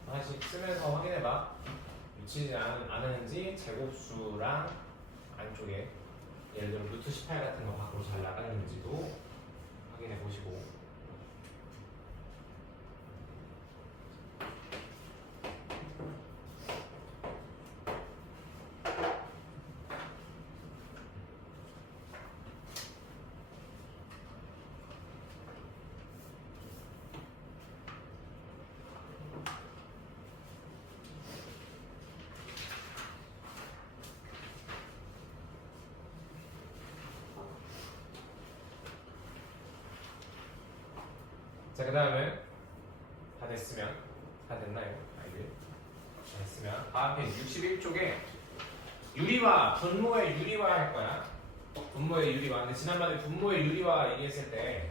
하나씩 쓰면서 확인해봐. 미치지 않았는지 제곱수랑 안쪽에 예를 들어 루트 18 같은 거 밖으로 잘 나가는지도 확인해 보시고. 자, 그 다음에 다 됐으면, 다 됐나요? 아이들? 다 됐으면 다음 페이지 61쪽에 유리화, 분모의 유리화 할 거야. 분모의 유리화. 근데 지난번에 분모의 유리화 얘기했을 때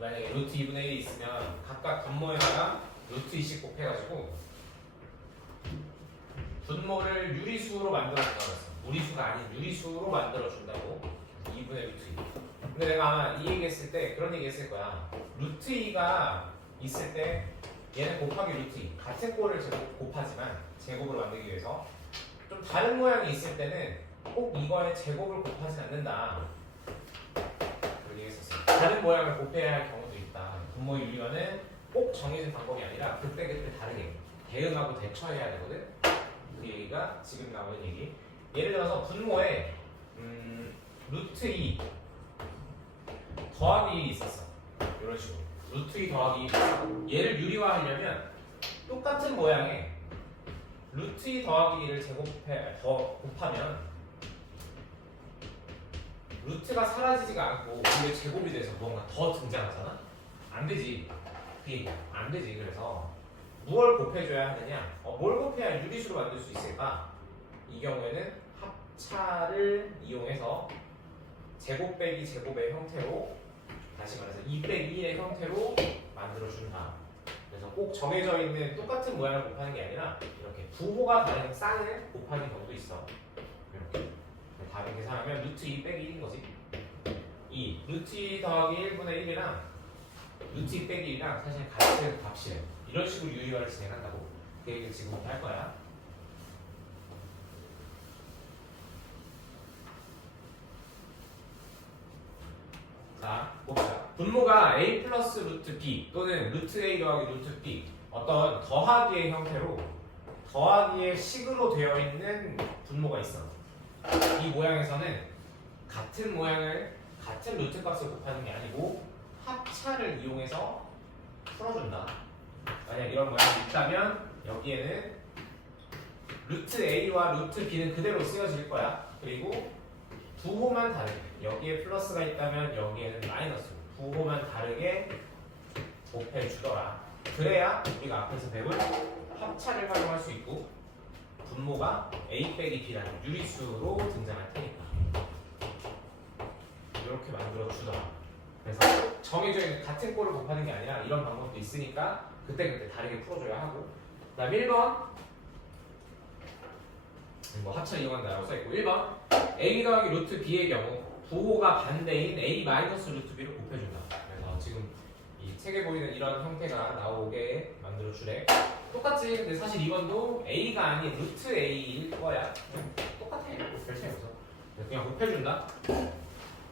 만약에 루트 2분의 1이 있으면 각각 분모에다가 루트 2씩 곱해가지고 분모를 유리수로 만들어준다고 했어. 무리수가 아닌 유리수로 만들어준다고. 2분의 루트 2. 근데 내가 아마 이 얘기했을 때 그런 얘기 했을 거야. 루트 2가 있을 때 얘는 곱하기 루트 2 같은 꼴을 곱하지만 제곱으로 만들기 위해서 좀 다른 모양이 있을 때는 꼭 이거의 제곱을 곱하지 않는다. 그렇게 얘기했었어요. 다른 모양을 곱해야 할 경우도 있다. 분모의 유리화는 꼭 정해진 방법이 아니라 그때그때 다르게 대응하고 대처해야 되거든. 그 얘기가 지금 나오는 얘기. 예를 들어서 분모에 루트 2 더하기 1이 있었어. 이런 식으로 루트 2 더하기 1 얘를 유리화하려면 똑같은 모양의 루트 2 더하기 1을 더 곱하면 루트가 사라지지가 않고 이게 제곱이 돼서 뭔가 더 등장하잖아? 안 되지. 그게 안 되지. 그래서 무엇을 곱해줘야 하느냐? 뭘 곱해야 유리수로 만들 수 있을까? 이 경우에는 합차를 이용해서 제곱 빼기 제곱의 형태로, 다시 말해서 2 빼기 1의 형태로 만들어준다. 그래서 꼭 정해져 있는 똑같은 모양을 곱하는 게 아니라 이렇게 부호가 다른 쌍을 곱하는 경우도 있어. 이렇게 답을 계산하면 루트 2 빼기 1인 거지. 2 루트 2 더하기 1분의 1이랑 루트 2 빼기 1이랑 사실 같은 값이에요. 이런 식으로 유리화를 진행한다고. 그 얘기를 지금부터 할 거야. 자, 봅시다. 분모가 a 플러스 루트 b 또는 루트 a 더하기 루트 b 어떤 더하기의 형태로 더하기의 식으로 되어 있는 분모가 있어. 이 모양에서는 같은 모양을 같은 루트 값을 곱하는 게 아니고 합차를 이용해서 풀어준다. 만약 이런 모양이 있다면 여기에는 루트 a와 루트 b는 그대로 쓰여질 거야. 그리고 부호만 다르게 여기에 플러스가 있다면 여기에는 마이너스 부호만 다르게 곱해주더라. 그래야 우리가 앞에서 배운 합차를 활용할 수 있고 분모가 a 빼기 b라는 유리수로 등장할 테니까 이렇게 만들어주더라. 그래서 정해져 있는 같은 꼴을 곱하는 게 아니라 이런 방법도 있으니까 그때그때 다르게 풀어줘야 하고. 그 다음 1번 뭐 합차 이용한다라고 써있고 1번 a 더하기 루트 b의 경우 부호가 반대인 a 마이너스 루트 b를 곱해준다. 그래서 지금 이 책에 보이는 이런 형태가 나오게 만들어주래. 똑같지. 근데 사실 이번도 a가 아닌 루트 a일 거야. 똑같아. 별 차이 없어. 그냥 곱해준다.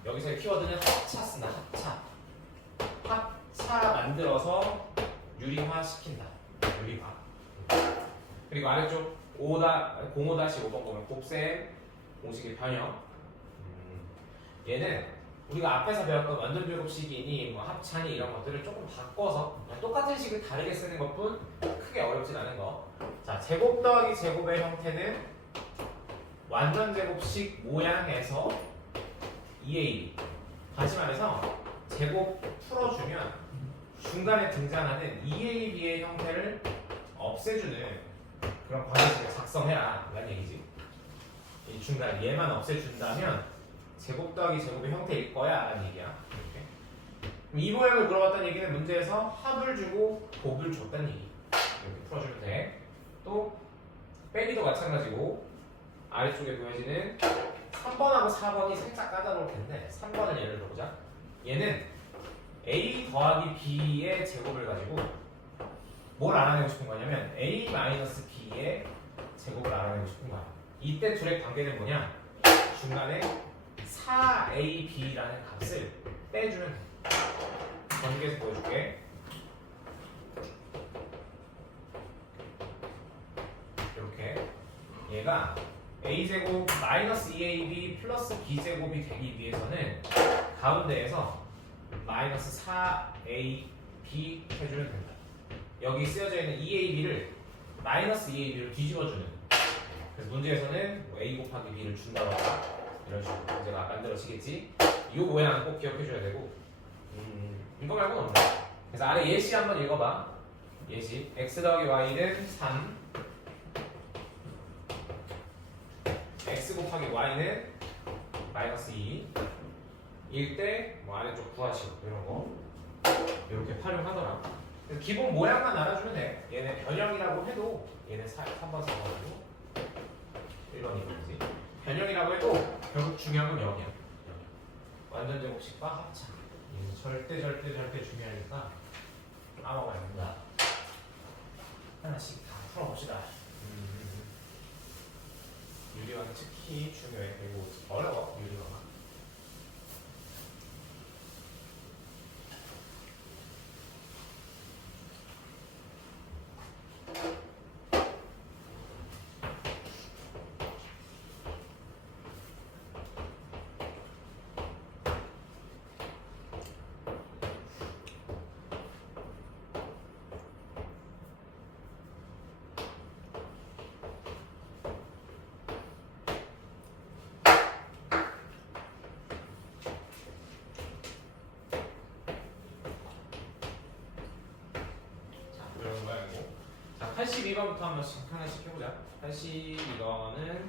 여기서의 키워드는 합차 쓴다. 합차 만들어서 유리화 시킨다. 유리화. 그리고 아래쪽 05-5번 보면 곱셈 공식의 변형. 얘는 우리가 앞에서 배웠던 완전 제곱식이니 뭐 합차니 이런 것들을 조금 바꿔서 그냥 똑같은 식을 다르게 쓰는 것뿐 크게 어렵진 않은 거. 자, 제곱 더하기 제곱의 형태는 완전 제곱식 모양에서 2ab. 다시 말해서 제곱 풀어주면 중간에 등장하는 2ab의 형태를 없애주는 그런 방식을 작성해라 라는 얘기지. 이 중간 얘만 없애준다면 제곱 더하기 제곱의 형태일 거야 라는 얘기야. 이렇게. 이 모양을 물어봤다는 얘기는 문제에서 합을 주고 곱을 줬다는 얘기. 이렇게 풀어주면 돼. 또 빼기도 마찬가지고 아래쪽에 보여지는 3번하고 4번이 살짝 까다로울 텐데 3번을 예를 들어보자. 얘는 a 더하기 b의 제곱을 가지고 뭘 알아내고 싶은 거냐면 a 마이너스 b의 제곱을 알아내고 싶은 거야. 이때 둘의 관계는 뭐냐? 중간에 4ab라는 값을 빼주면 돼. 전개해서 보여줄게. 이렇게 얘가 a제곱 마이너스 2ab 플러스 b제곱이 되기 위해서는 가운데에서 마이너스 4ab 해주면 된다. 여기 쓰여져 있는 2ab를 마이너스 2ab를 뒤집어주는. 그래서 문제에서는 뭐 a 곱하기 b를 준다거나 이런 식으로 문제가 만들어지겠지. 이 모양은 꼭 기억해줘야 되고 이거 말고는 없네. 그래서 아래 예시 한번 읽어봐. 예시 x 더하기 y는 3 x 곱하기 y는 마이너스 2 일 때 뭐 아래쪽 구하시고 이런 거 이렇게 활용하더라. 그래서 기본 모양만 알아주면 돼. 얘네 변형이라고 해도 얘네 3번 4번이고 1번 2번이지. 변형이라고 해도 결국 중요한 건 여기야. 완전 제곱식과 합차. 절대 중요하니까 까먹어야 된다. 하나씩 다 풀어봅시다. 유리화는 특히 중요해. 그리고 어려워 유리화가. 이런 거야고. 자, 82번부터 한 번씩 하나씩 해보자. 82번은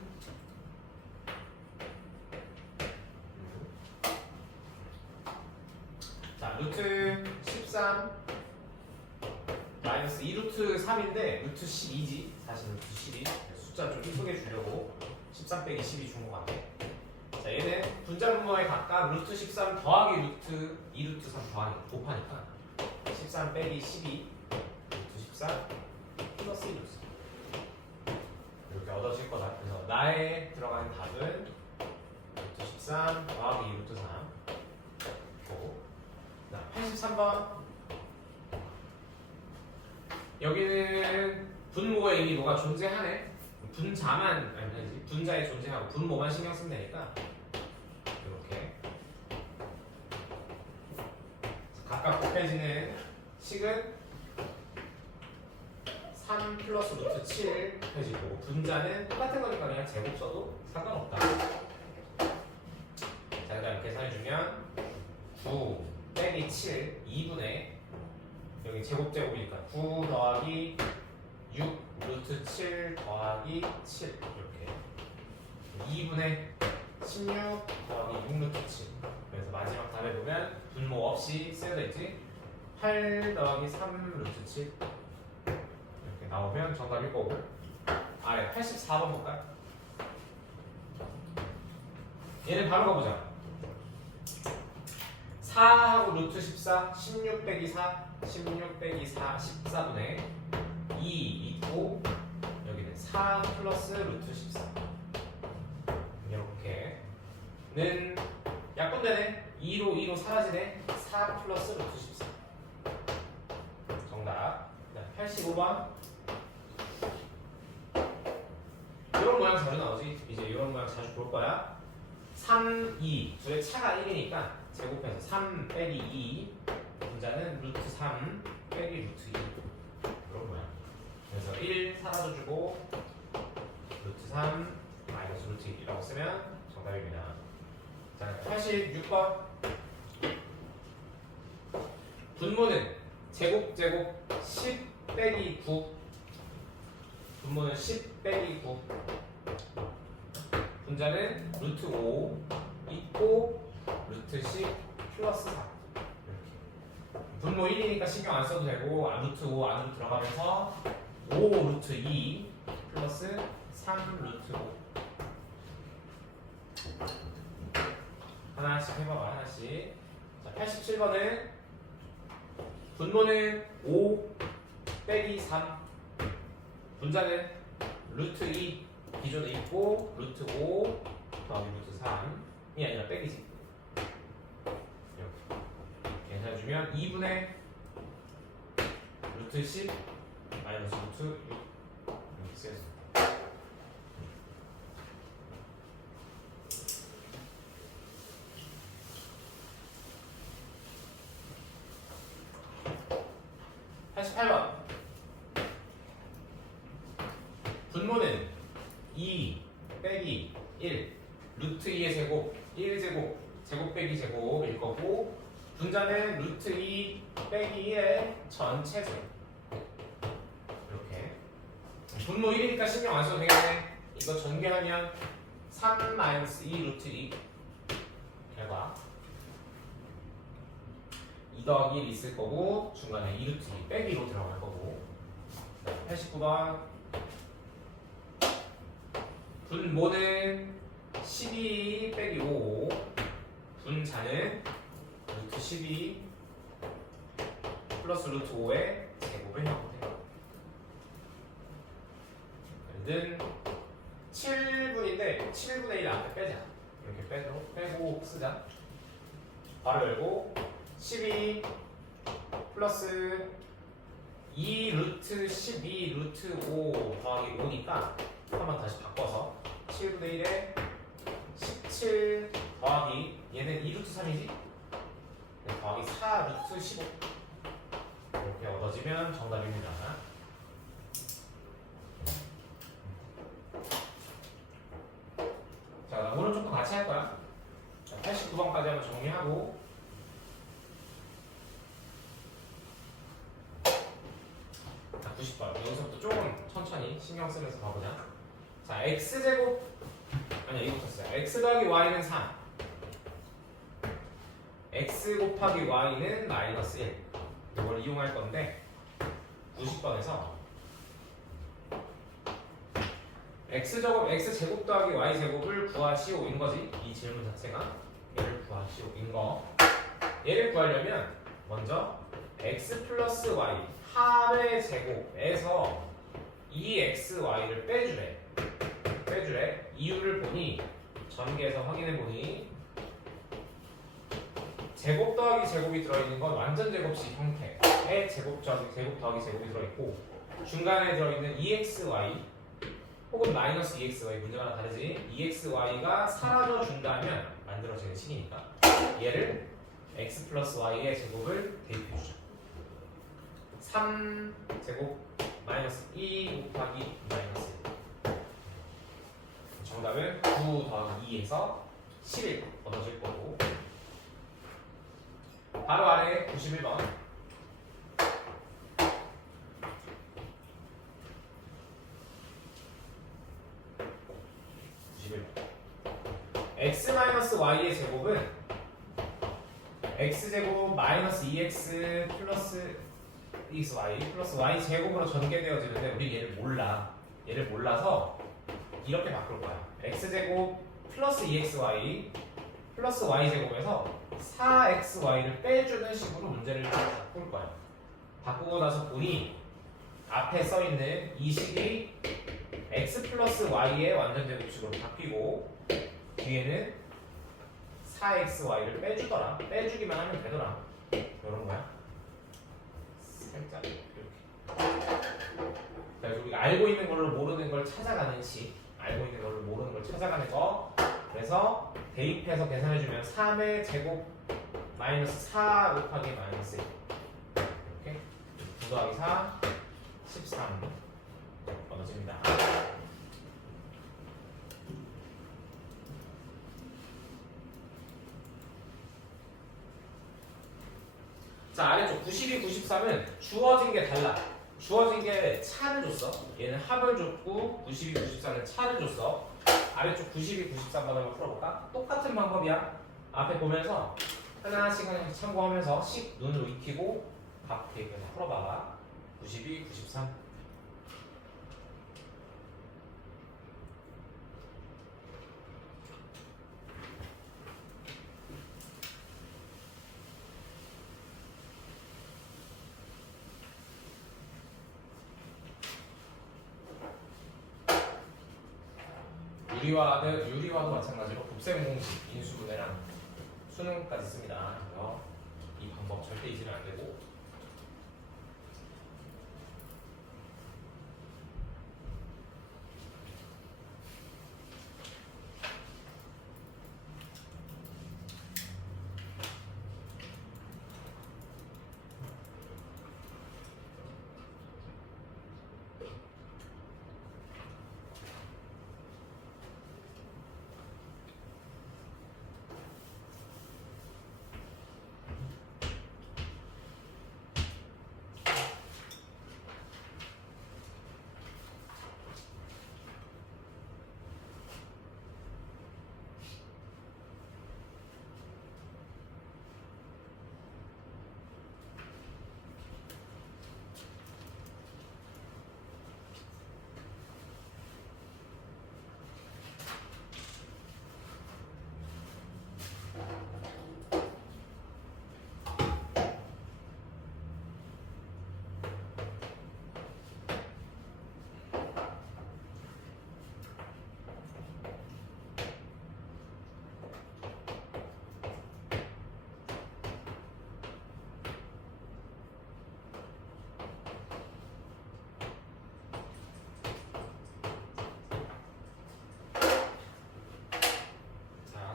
자, 루트 13 마이너스 2루트 3인데 루트 12지. 사실 루트 12 숫자 좀 이쁘게 주려고 13 빼기 12 준 것 같아. 자, 얘는 분자 분모에 각각 루트 13 더하기 루트 2루트 3 더하기 곱하니까 13 빼기 12 루트 14 플러스 1루트 이렇게 얻어질 거다. 그래서 나에 들어가는 답은 루트 13 더하기 2루트 3 고 자, 83번. 여기는 분모에 이미 뭐가 존재하네. 분자만 아니지. 분자에 존재하고 분모만 신경 쓰면 되니까 이렇게 각각 곱해지는 식은 3 플러스 루트 7 곱해지고 분자는 똑같은 거니까 그냥 제곱 써도 상관없다. 자, 그 다음 계산해주면 9 빼기 7 2분의 여기 제곱이니까 9 더하기 6 루트 7 더하기 7 이렇게 2분의 16 더하기 6 루트 7. 그래서 마지막 답에 보면 분모 없이 쓰여져 있지. 8 더하기 3 루트 7 이렇게 나오면 정답일 거고. 아래 84번 볼까요? 얘는 바로 가보자. 4하고 루트 14 16 빼기 4 16 빼기 4 14분의 2 있고 여기는 4 플러스 루트 14 이렇게는 약분되네. 2로 2로 사라지네. 4 플러스 루트 14 정답. 85번 이런 모양 자주 나오지. 이제 이런 모양 자주 볼 거야. 3, 2 둘의 차가 1이니까 제곱해서 3 빼기 2 분자는 루트 3 빼기 루트 2 이런 모양. 그래서 1 사라져주고 루트 3 마이너스 루트 2라고 쓰면 정답입니다. 자, 86번 분모는 제곱 10 빼기 9 분모는 10 빼기 9 분자는 루트 5 있고 루트 10 플러스 4 이렇게. 분모 1이니까 신경 안 써도 되고 루트 5 안으로 들어가면서 5 루트 2 플러스 3 루트 5 하나씩 해봐봐. 하나씩. 자, 87번은 분모는 5 빼기 3 분자는 루트 2 기존에 있고 루트 5 더하기 루트 3이 아니라 빼기지. 이렇게 계산해주면 2분의 루트 10 마이너스 루트 6 이렇게 쓰였습니다. 분모는 2 빼기 1 루트 2의 제곱 1제곱 제곱 빼기 제곱일 거고 분자는 루트 2 빼기 1의 전체 제곱 이렇게. 분모 1이니까 신경 안 써도 되겠네. 이거 전개하면 3 마이너스 2 루트 2 결과 2 더하기 1 있을 거고 중간에 2 루트 2 빼기로 들어갈 거고. 89번 분모는 12 빼기 5 분자는 루트 12 플러스 루트 5의 제곱을 해보세요. 는 7분인데 7분의 1 앞에 빼자. 이렇게 빼고 쓰자. 바로 열고 12 플러스 2 루트 12 루트 5 더하기 5니까 한번 다시 바꿔서 7분의 1에 17 더하기 얘는 2 루트 3이지? 더하기 4 루트 15 이렇게 얻어지면 정답입니다. 자, 오른쪽도 같이 할 거야. 89번까지 한번 정리하고 자, 90번 여기서부터 조금 천천히 신경 쓰면서 가보자. 자, x제곱 아니야 이거 붙었어요. x 더하기 y는 3 x 곱하기 y는 마이너스 1 이걸 이용할 건데 90번에서 x제곱 더하기 y제곱을 구하시오인 거지. 이 질문 자체가 얘를 구하시오인 거. 얘를 구하려면 먼저 x 플러스 y 합의 제곱에서 2xy를 빼주래. 이유를 보니 전개해서 확인해 보니 제곱 더하기 제곱이 들어있는 건 완전 제곱식 형태의 제곱 더하기 제곱이 들어있고 중간에 들어있는 EXY 혹은 마이너스 EXY 문제마다 다르지 EXY가 사라져 준다면 만들어지는 식이니까 얘를 X 플러스 Y의 제곱을 대입해주자 3제곱 마이너스 2 곱하기 마이너스 1 정답은 9 더하기 2에서 11 얻어질 거고 바로 아래 91번 x-y의 제곱은 x제곱 마이너스 2x 플러스 xy 플러스 y 제곱으로 전개되어지는데 우리 얘를 몰라. 얘를 몰라서 이렇게 바꿀 거야. x제곱 플러스 2xy 플러스 y제곱에서 4xy를 빼주는 식으로 문제를 바꿀 거야. 바꾸고 나서 보니 앞에 써있는 이 식이 x 플러스 y의 완전 제곱식으로 바뀌고 뒤에는 4xy를 빼주더라. 빼주기만 하면 되더라. 이런 거야. 살짝 이렇게. 그래서 우리가 알고 있는 걸로 모르는 걸 찾아가는 식. 알고 있는 걸로 모르는 걸 찾아가는 거. 그래서 대입해서 계산해주면 3의 제곱 마이너스 4 곱하기 마이너스 1 이렇게 9 더하기 4 13 얻어집니다. 자 아래쪽 92, 93은 주어진 게 달라. 주어진 게 차를 줬어. 얘는 합을 줬고 92, 94는 차를 줬어. 아래쪽 92, 93번 한번 풀어볼까? 똑같은 방법이야. 앞에 보면서 하나씩 참고하면서 식 눈으로 익히고 각 대입해서 풀어봐. 92, 93 유리와도 마찬가지로 곱셈 공식, 인수분해랑 수능까지 씁니다. 그래서 이 방법 절대 잊으면 안 되고.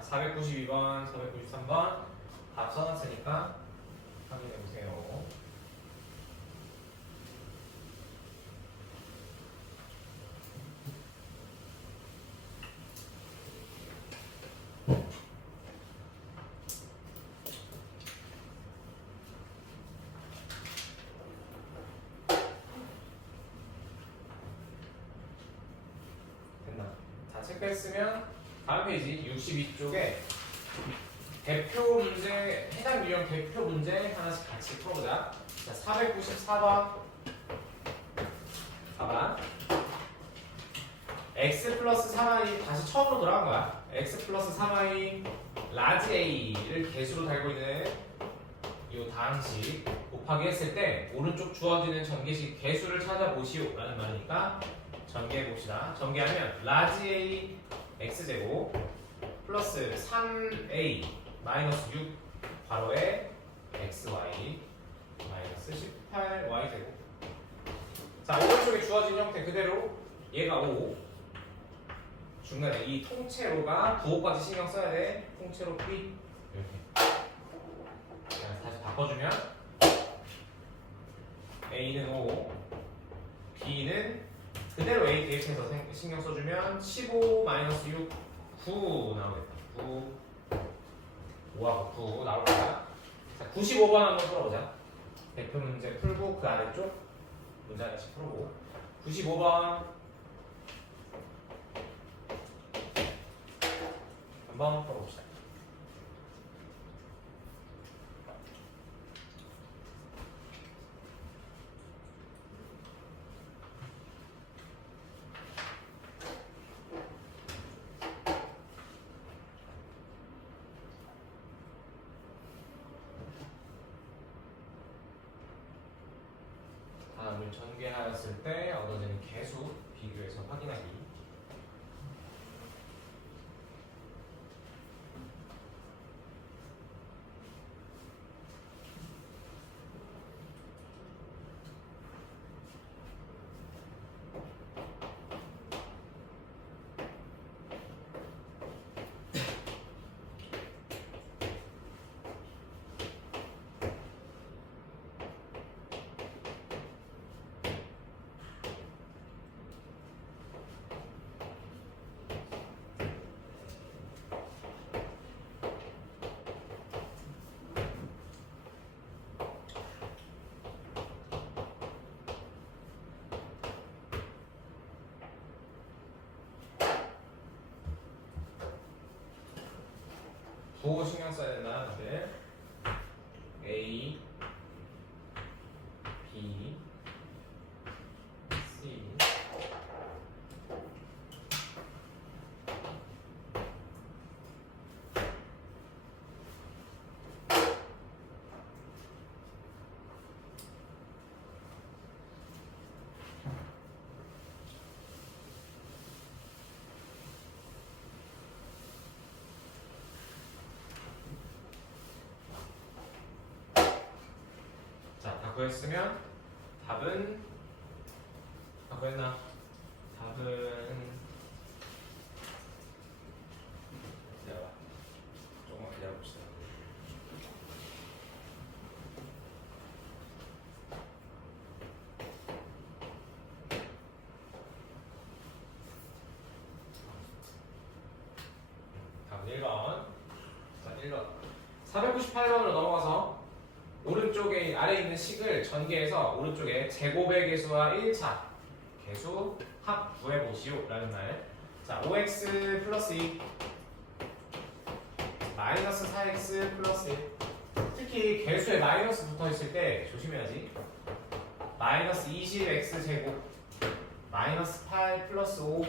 자, 492번, 493번 답 써놨으니까 확인해보세요. 됐나? 자, 체크했으면 다음 페이지 62쪽에 대표 문제, 해당 유형 대표 문제 하나씩 같이 풀어보자. 자, 494번 봐봐. x 플러스 3y 다시 처음으로 돌아간 거야. x 플러스 3y 라지 a를 개수로 달고 있는 이 다항식 곱하기 했을 때 오른쪽 주어지는 전개식 개수를 찾아보시오 라는 말이니까 전개해 봅시다. 전개하면 라지 a x제곱 플러스 3a 마이너스 6 괄호에 xy 마이너스 18y 제곱. 자, 오른쪽에 주어진 형태 그대로 얘가 5, 중간에 이 통째로가 부호까지 신경 써야 돼. 통째로 p 이렇게. 그냥 다시 바꿔주면 a는 5, b는 그대로 a 대입해서 신경 써주면 15 마이너스 6, 9 나오겠다. 9, 5하고 9 나올 거야. 자, 95번 한번 풀어보자. 대표 문제 풀고 그 아래쪽 문제 하나씩 풀고. 95번 한번 풀어봅시다. 다음을 전개하였을 때 얻어지는 개수 비교해서 확인하기. 부호 신경 써야 된다. 다들 A, B, C. 자, 다 구했으면 답은 다 구했나? 답은 기다려. 조금만 기다려봅시다. 답은 1번. 자, 1번. 498번으로 넘어가서 오른쪽에 아래에 있는 식을 전개해서 오른쪽에 제곱의 개수와 1차 개수 합 구해보시오 라는 말. 자, 5x 플러스 2 마이너스 4x 플러스 1. 특히 개수에 마이너스 붙어있을 때 조심해야지. 마이너스 20x 제곱 마이너스 8 플러스 5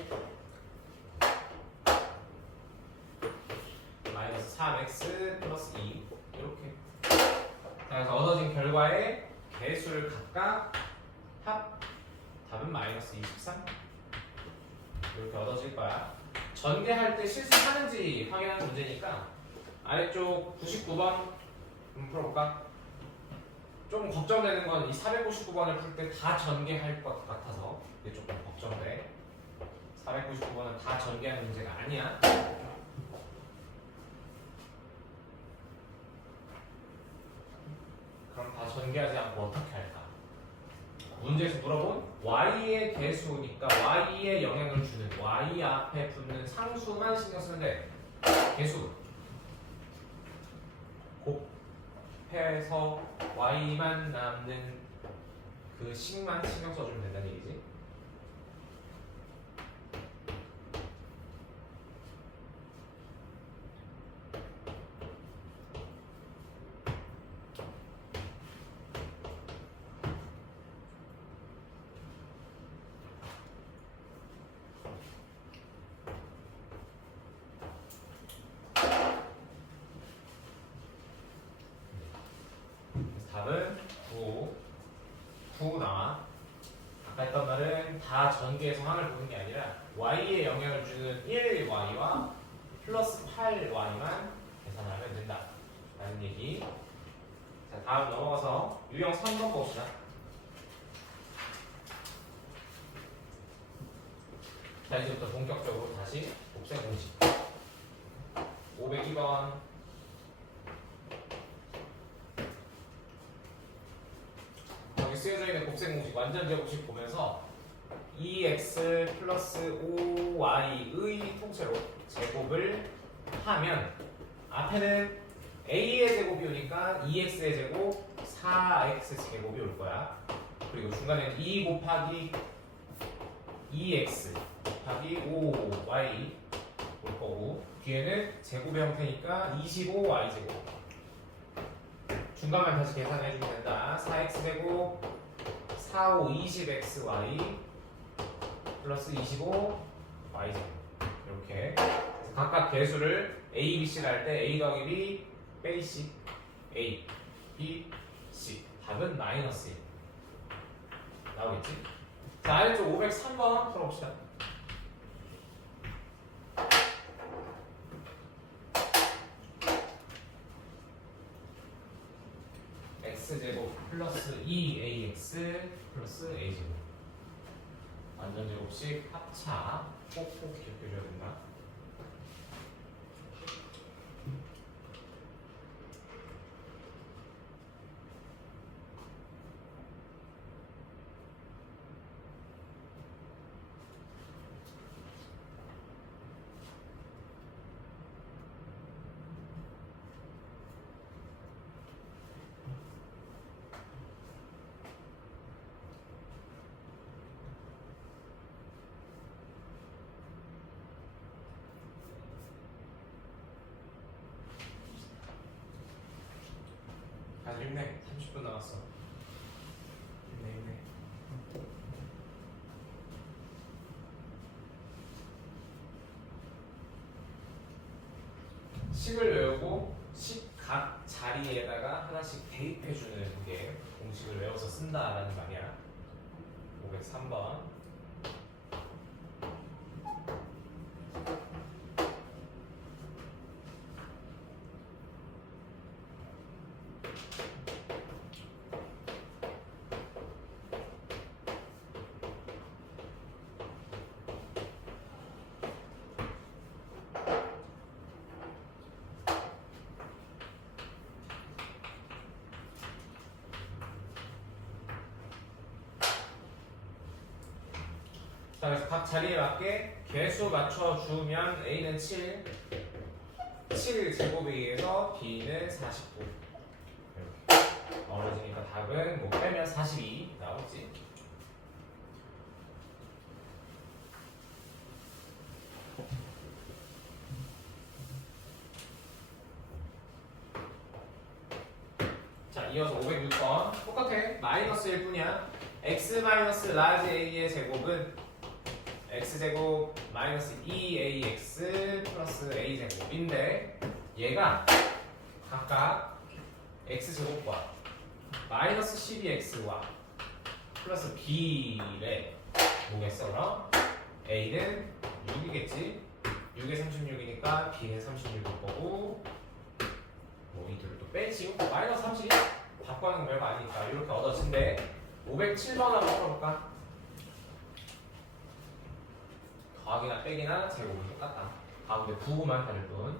마이너스 3x 플러스 2 이렇게. 그래서 얻어진 결과의 개수를 각각 합 답은 마이너스 23 이렇게 얻어질 거야. 전개할 때 실수하는지 확인하는 문제니까 아래쪽 99번 풀어볼까? 좀 걱정되는 건 이 499번을 풀 때 다 전개할 것 같아서 이게 조금 걱정돼. 499번은 다 전개하는 문제가 아니야. 그럼 다 전개하지 않고 어떻게 할까? 문제에서 물어본 y의 개수니까 y에 영향을 주는 y 앞에 붙는 상수만 신경 쓰면 돼. 개수 곱해서 y만 남는 그 식만 신경 써주면 된다는 얘기지. 답은 9 나와. 아까 했던 말은 다 전개해서 항을 보는 게 아니라 y에 영향을 주는 1y와 플러스 8y만 계산하면 된다. 라는 얘기. 자, 다음 넘어가서 유형 3번 봅시다. 자, 이제부터 본격적으로 다시 곱셈 공식. 502번. 여기 쓰여져 있는 곱셈 공식, 완전 제곱식 보면서 2x 플러스 5y의 통째로 제곱을 하면 앞에는 a의 제곱이 오니까 2x의 제곱 4x 제곱이 올 거야. 그리고 중간에는 2 곱하기 2x 곱하기 5y 올 거고, 뒤에는 제곱의 형태니까 25y 제곱. 중간만 다시 계산해 주면 된다. 4x 제곱 4, 5, 20xy 플러스 25y 제곱. 이렇게 그래서 각각 개수를 a, b, c를 할 때 a 더하기 b 빼기 c, a, b, c. 답은 마이너스 1 나오겠지? 자, 아래쪽 503번 풀어봅시다. x제곱 플러스 2ax 플러스 a제곱. 완전제곱식 합차 꼭꼭 기억해줘야 된다. 다들 힘내. 30분 남았어. 힘내. 식을 외우고 식 각 자리에다가 하나씩 대입해주는 게 공식을 외워서 쓴다라는 말이야. 503번. 자, 그래서 각 자리에 맞게 개수 맞춰주면 A는 7, 7 제곱에 의해서 B는 49. 이렇게 어우러지니까 답은 뭐 빼면 42 나오지. 자, 이어서 506번 똑같아. 마이너스 1뿐이야. x 마이너스 라지 a의 제곱은 x제곱 마이너스 2ax 플러스 a제곱인데 얘가 각각 x제곱과 마이너스 12x와 플러스 b래. 뭐겠어 그럼? a는 6이겠지? 6에 36이니까 b는 36일 거고, 뭐 이 둘을 또 빼지. 마이너스 30 바꿔하는 거 별거 아니니까 이렇게 얻어진대. 507번 한번 풀어볼까? 더하기나 빼기나 제곱은 똑같다. 가운데 부호만 다를 뿐.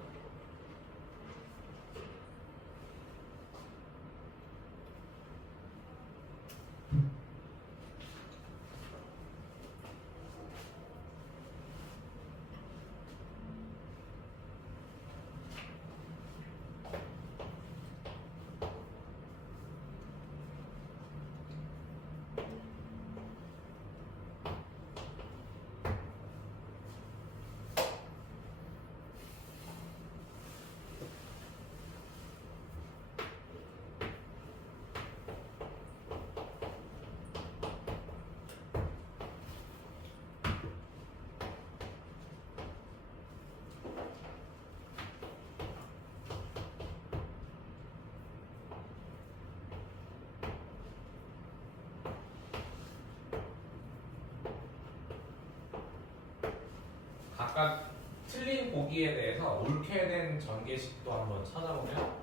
각각 틀린 보기에 대해서 옳게 된 전개식도 한번 찾아보면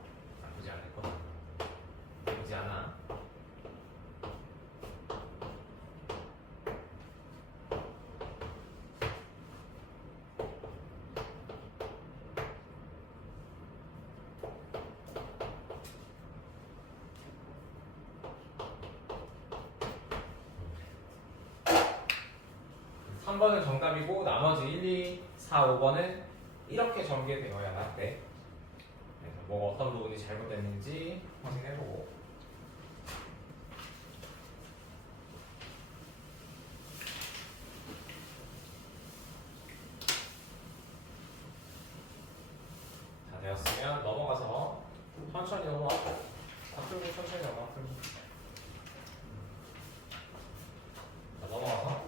3번은 정답이고 나머지 1, 2, 4, 5번은 이렇게 전개되어야 돼. 그래서 뭐 어떤 부분이 잘못됐는지 확인해보고. 자, 되었으면 넘어가서 천천히 넘어와. 앞으로 천천히 넘어와. 자, 넘어가서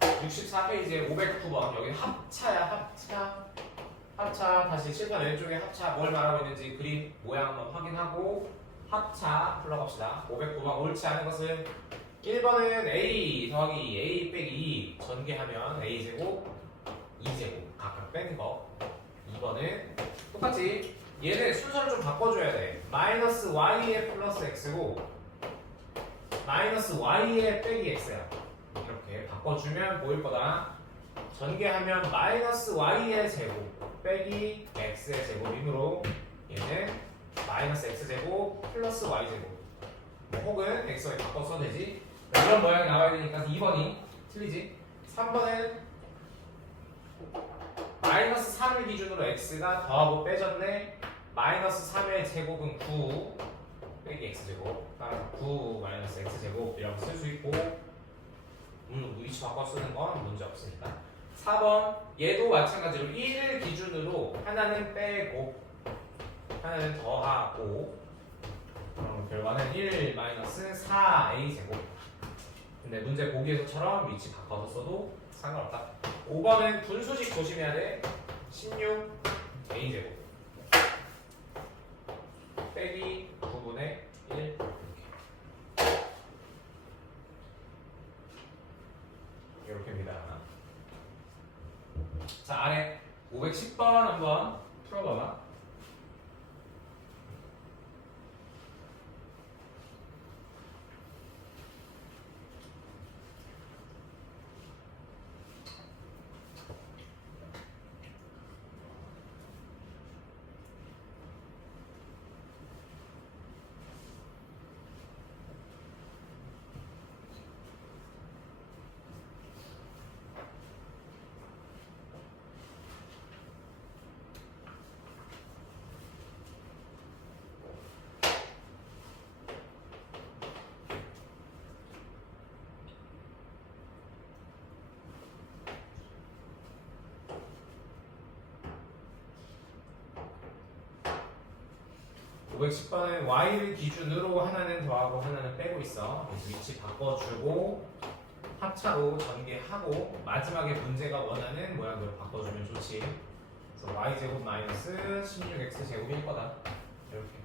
64페이지에 509번. 여기 합차야, 합차. 합차. 다시 칠판 왼쪽에 합차 뭘 말하고 있는지 그림 모양 한번 확인하고 합차 풀러갑시다. 509번 옳지 않은 것은 1번은 A 더하기 A 빼기 2 전개하면 A제곱 2제곱 각각 뺀 거. 2번은 똑같이 얘는 순서를 좀 바꿔줘야 돼. 마이너스 Y에 플러스 X고 마이너스 Y에 빼기 X야. 이렇게 바꿔주면 뭐일 거다. 전개하면 마이너스 Y의 제곱 빼기 X의 제곱이므로 얘는 마이너스 X제곱 플러스 Y제곱 혹은 X에 바꿔 써도 되지. 이런 모양이 나와야 되니까 2번이 틀리지. 3번은 마이너스 3을 기준으로 X가 더하고 빼졌네. 마이너스 3의 제곱은 9 빼기 X제곱 따라서 9 마이너스 X제곱이라고 쓸 수 있고 위치 바꿔 쓰는 건 문제 없으니까. 4번 얘도 마찬가지로 1을 기준으로 하나는 빼고 하나는 더하고 그럼 결과는 1 마이너스 4a 제곱. 근데 문제 보기에서처럼 위치 바꿔서 써도 상관없다. 5번은 분수식 조심해야 돼. 16a 제곱 빼기 9분의 1 이렇게입니다. 자, 아래 510번 한번 풀어봐봐. 오 510번은 y를 기준으로 하나는 더하고 하나는 빼고 있어. 그래서 위치 바꿔주고 합차로 전개하고 마지막에 문제가 원하는 모양대로 바꿔주면 좋지. 그래서 y제곱 마이너스 16x제곱일 거다. 이렇게.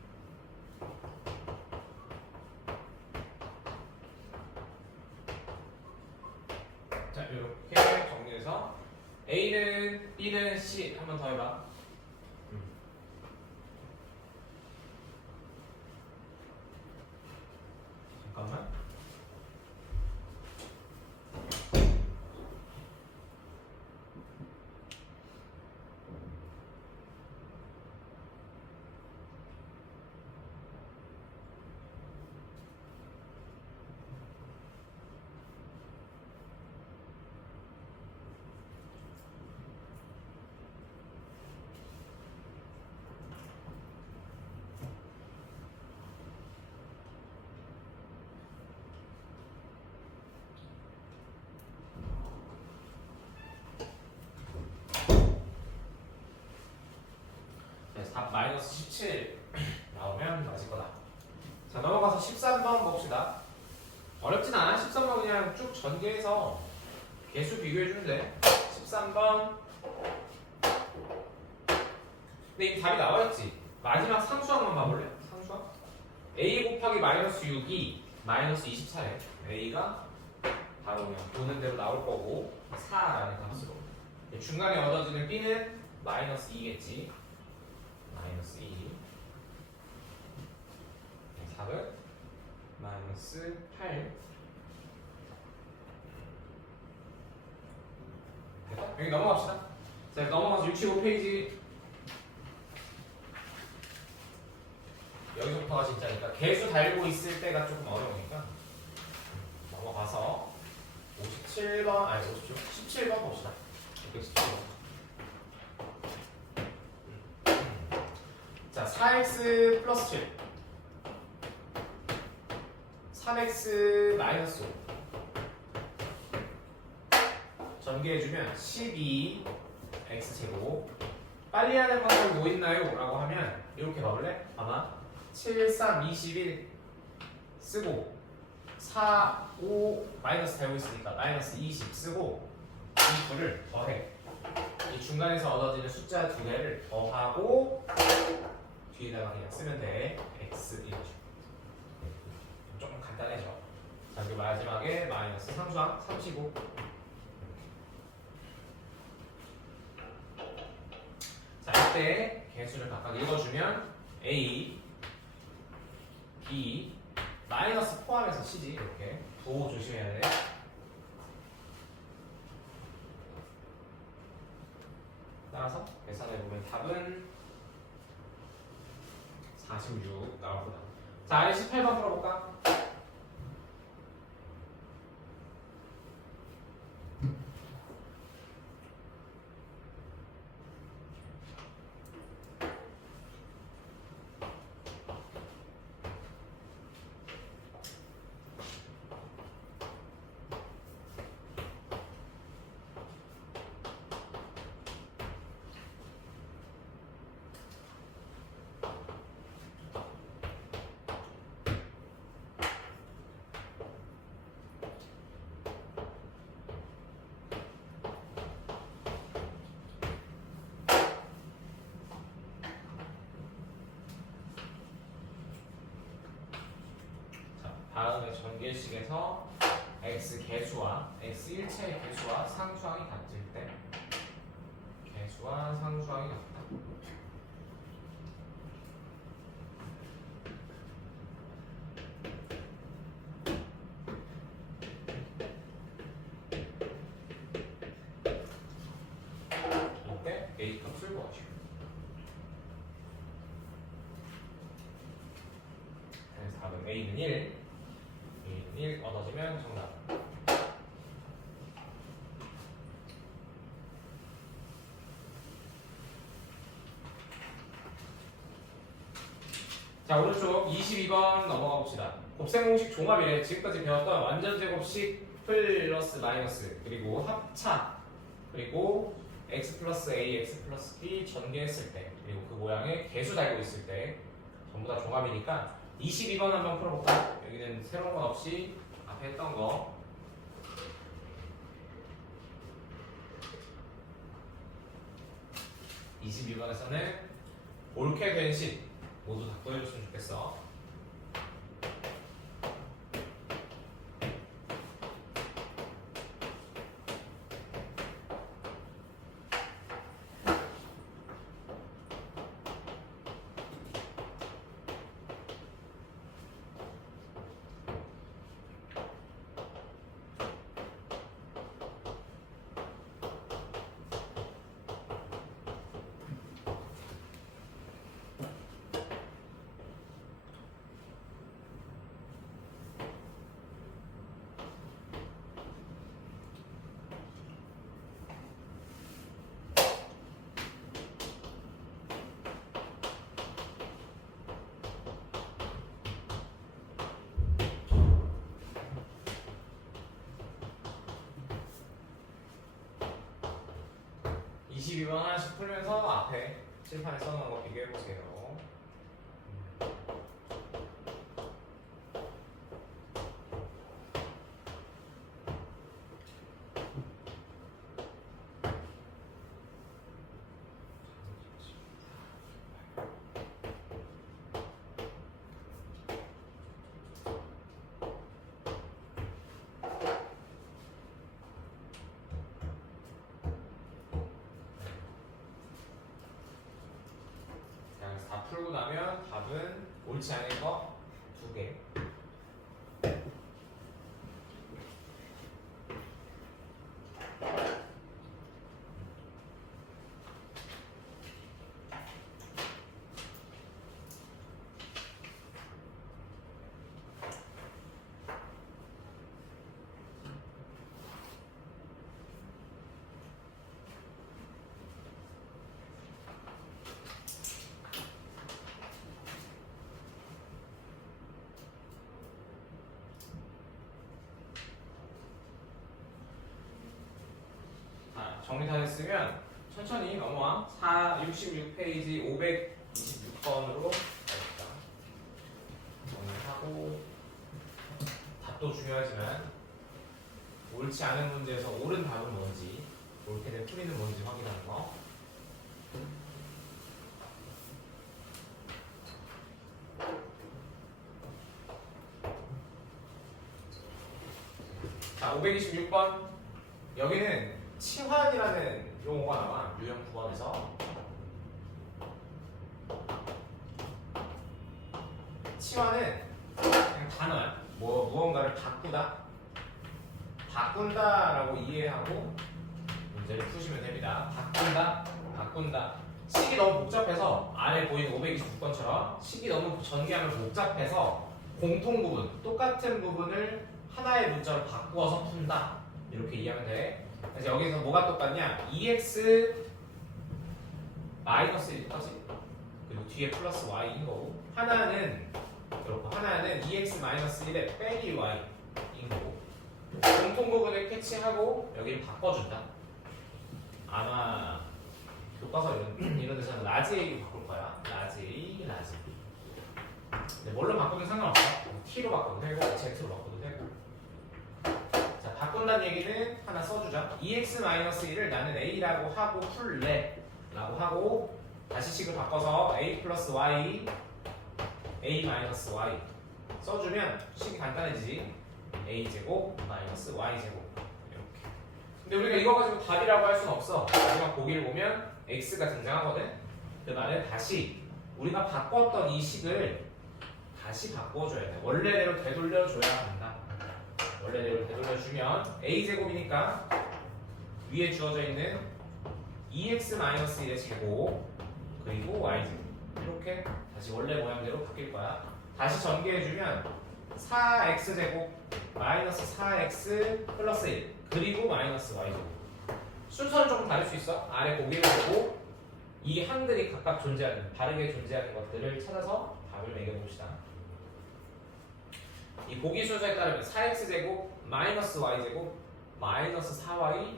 자, 이렇게 정리해서 A는 B는 C 한 번 더 해봐. 잠깐만. 답 마이너스 17 나오면 맞을 거다. 자, 넘어가서 13번 봅시다. 어렵진 않아. 13번 그냥 쭉 전개해서 개수 비교해주면 돼. 13번. 근데 이미 답이 나와있지. 마지막 상수항만 봐볼래? 상수항? a 곱하기 마이너스 6이 마이너스 24래. a가 바로 그냥 보는 대로 나올 거고 4라는 값으로. 중간에 얻어지는 b는 마이너스 2겠지. 마이너스 2. 답은 마이너스 8. 됐다? 여기 넘어갑시다. 자, 넘어가서 65페이지. 여기서부터가 진짜니까 개수 달고 있을 때가 조금 어려우니까 넘어가서 57 57번 아니 50초 17번 봅시다. 17번. 자 4x 플러스 7 3x 마이너스 5 전개해주면 12 x제곱. 빨리 하는 방법이 뭐 있나요? 라고 하면 이렇게 가볼래? 아마 7, 3, 21 쓰고 4, 5 마이너스 되고 있으니까 마이너스 20 쓰고 이 수를 더해. 이 중간에서 얻어지는 숫자 두 개를 더하고 뒤에다가 그냥 쓰면 돼. x 이거죠. 조금 간단해져. 자, 그리고 마지막에 마이너스 상수항 35. 자, 이때 개수를 각각 읽어주면 a, b, 마이너스 포함해서 c지. 이렇게 도 조심해야 돼. 따라서 계산해보면 답은 46 나옵니다. 자, 아래 18번 풀어볼까? 다음에 전개식에서 x 개수와 x 일체의 개수와 상수항이 같을 때 개수와 상수항이 같다. 이때 a 값을 구하시오. 그래서 답은 a는 1 얻어지면 정답. 자, 오른쪽 22번 넘어가 봅시다. 곱셈 공식 종합이래. 지금까지 배웠던 완전 제곱식 플러스 마이너스 그리고 합차 그리고 x 플러스 a, x 플러스 b 전개했을 때 그리고 그 모양의 개수 달고 있을 때 전부 다 종합이니까 22번 한번 풀어볼까? 여기는 새로운 건 없이 앞에 했던 거. 이 22번에서는 옳게 된 식 모두 다 구해줬으면 좋겠어. 이 22번 하나씩 풀면서 앞에 칠판에 써놓은 거 비교해보세요. 다 풀고 나면 답은 옳지 않은 거 2개. 정리 다 됐으면 천천히 넘어와. 66페이지 526번으로 가봅시다. 정리하고 답도 중요하지만 옳지 않은 문제에서 옳은 답은 뭔지, 옳게 된 풀이는 뭔지 확인하는 거. 자, 526번. 여기는 치환이라는 용어가 나와. 유형 9번에서. 치환은 그냥 단어야. 무언가를 바꾼다라고 이해하고 문제를 푸시면 됩니다. 바꾼다. 식이 너무 복잡해서 아래 보이는 529번처럼 식이 너무 전개하면 복잡해서 공통 부분, 똑같은 부분을 하나의 문자로 바꾸어서 푼다. 이렇게 이해하면 돼. 그래서 여기서 뭐가 똑같냐? 2x 마이너스 1 똑같지? 그리고 뒤에 플러스 y인 거고, 하나는 2x 마이너스 1에 빼기 y인 거고, 공통 부분을 캐치하고 여기를 바꿔준다. 아마 교과서 이런 데서는 라지 A로 바꿀 거야. 라지 A. 근데 뭘로 바꾸든 상관없어. T로 바꿔도 되고 Z로 바꿔도 되고. 자, 바꾼다는 얘기는 하나 써주자. 2x-1을 나는 A라고 하고 풀래 라고 하고, 다시 식을 바꿔서 A 플러스 Y, A 마이너스 Y 써주면 식이 간단해지지. A제곱 마이너스 Y제곱 이렇게. 근데 우리가 이거 가지고 답이라고 할 수는 없어. 마지막 보기를 보면 X가 등장하거든. 그 말은 다시 우리가 바꿨던 이 식을 다시 바꿔줘야 돼. 원래대로 되돌려줘야 한다. 원래대로 되돌려주면 A제곱이니까 위에 주어져 있는 2x-1의 제곱 그리고 Y제곱 이렇게 다시 원래 모양대로 바뀔 거야. 다시 전개해주면 4x제곱 마이너스 4x 플러스 1 그리고 마이너스 y제곱. 순서는 조금 다를 수 있어. 아래 보기를 보고 이 항들이 각각 존재하는, 다르게 존재하는 것들을 찾아서 답을 매겨봅시다. 이 보기 순서에 따르면 4x제곱 마이너스 y제곱 마이너스 4y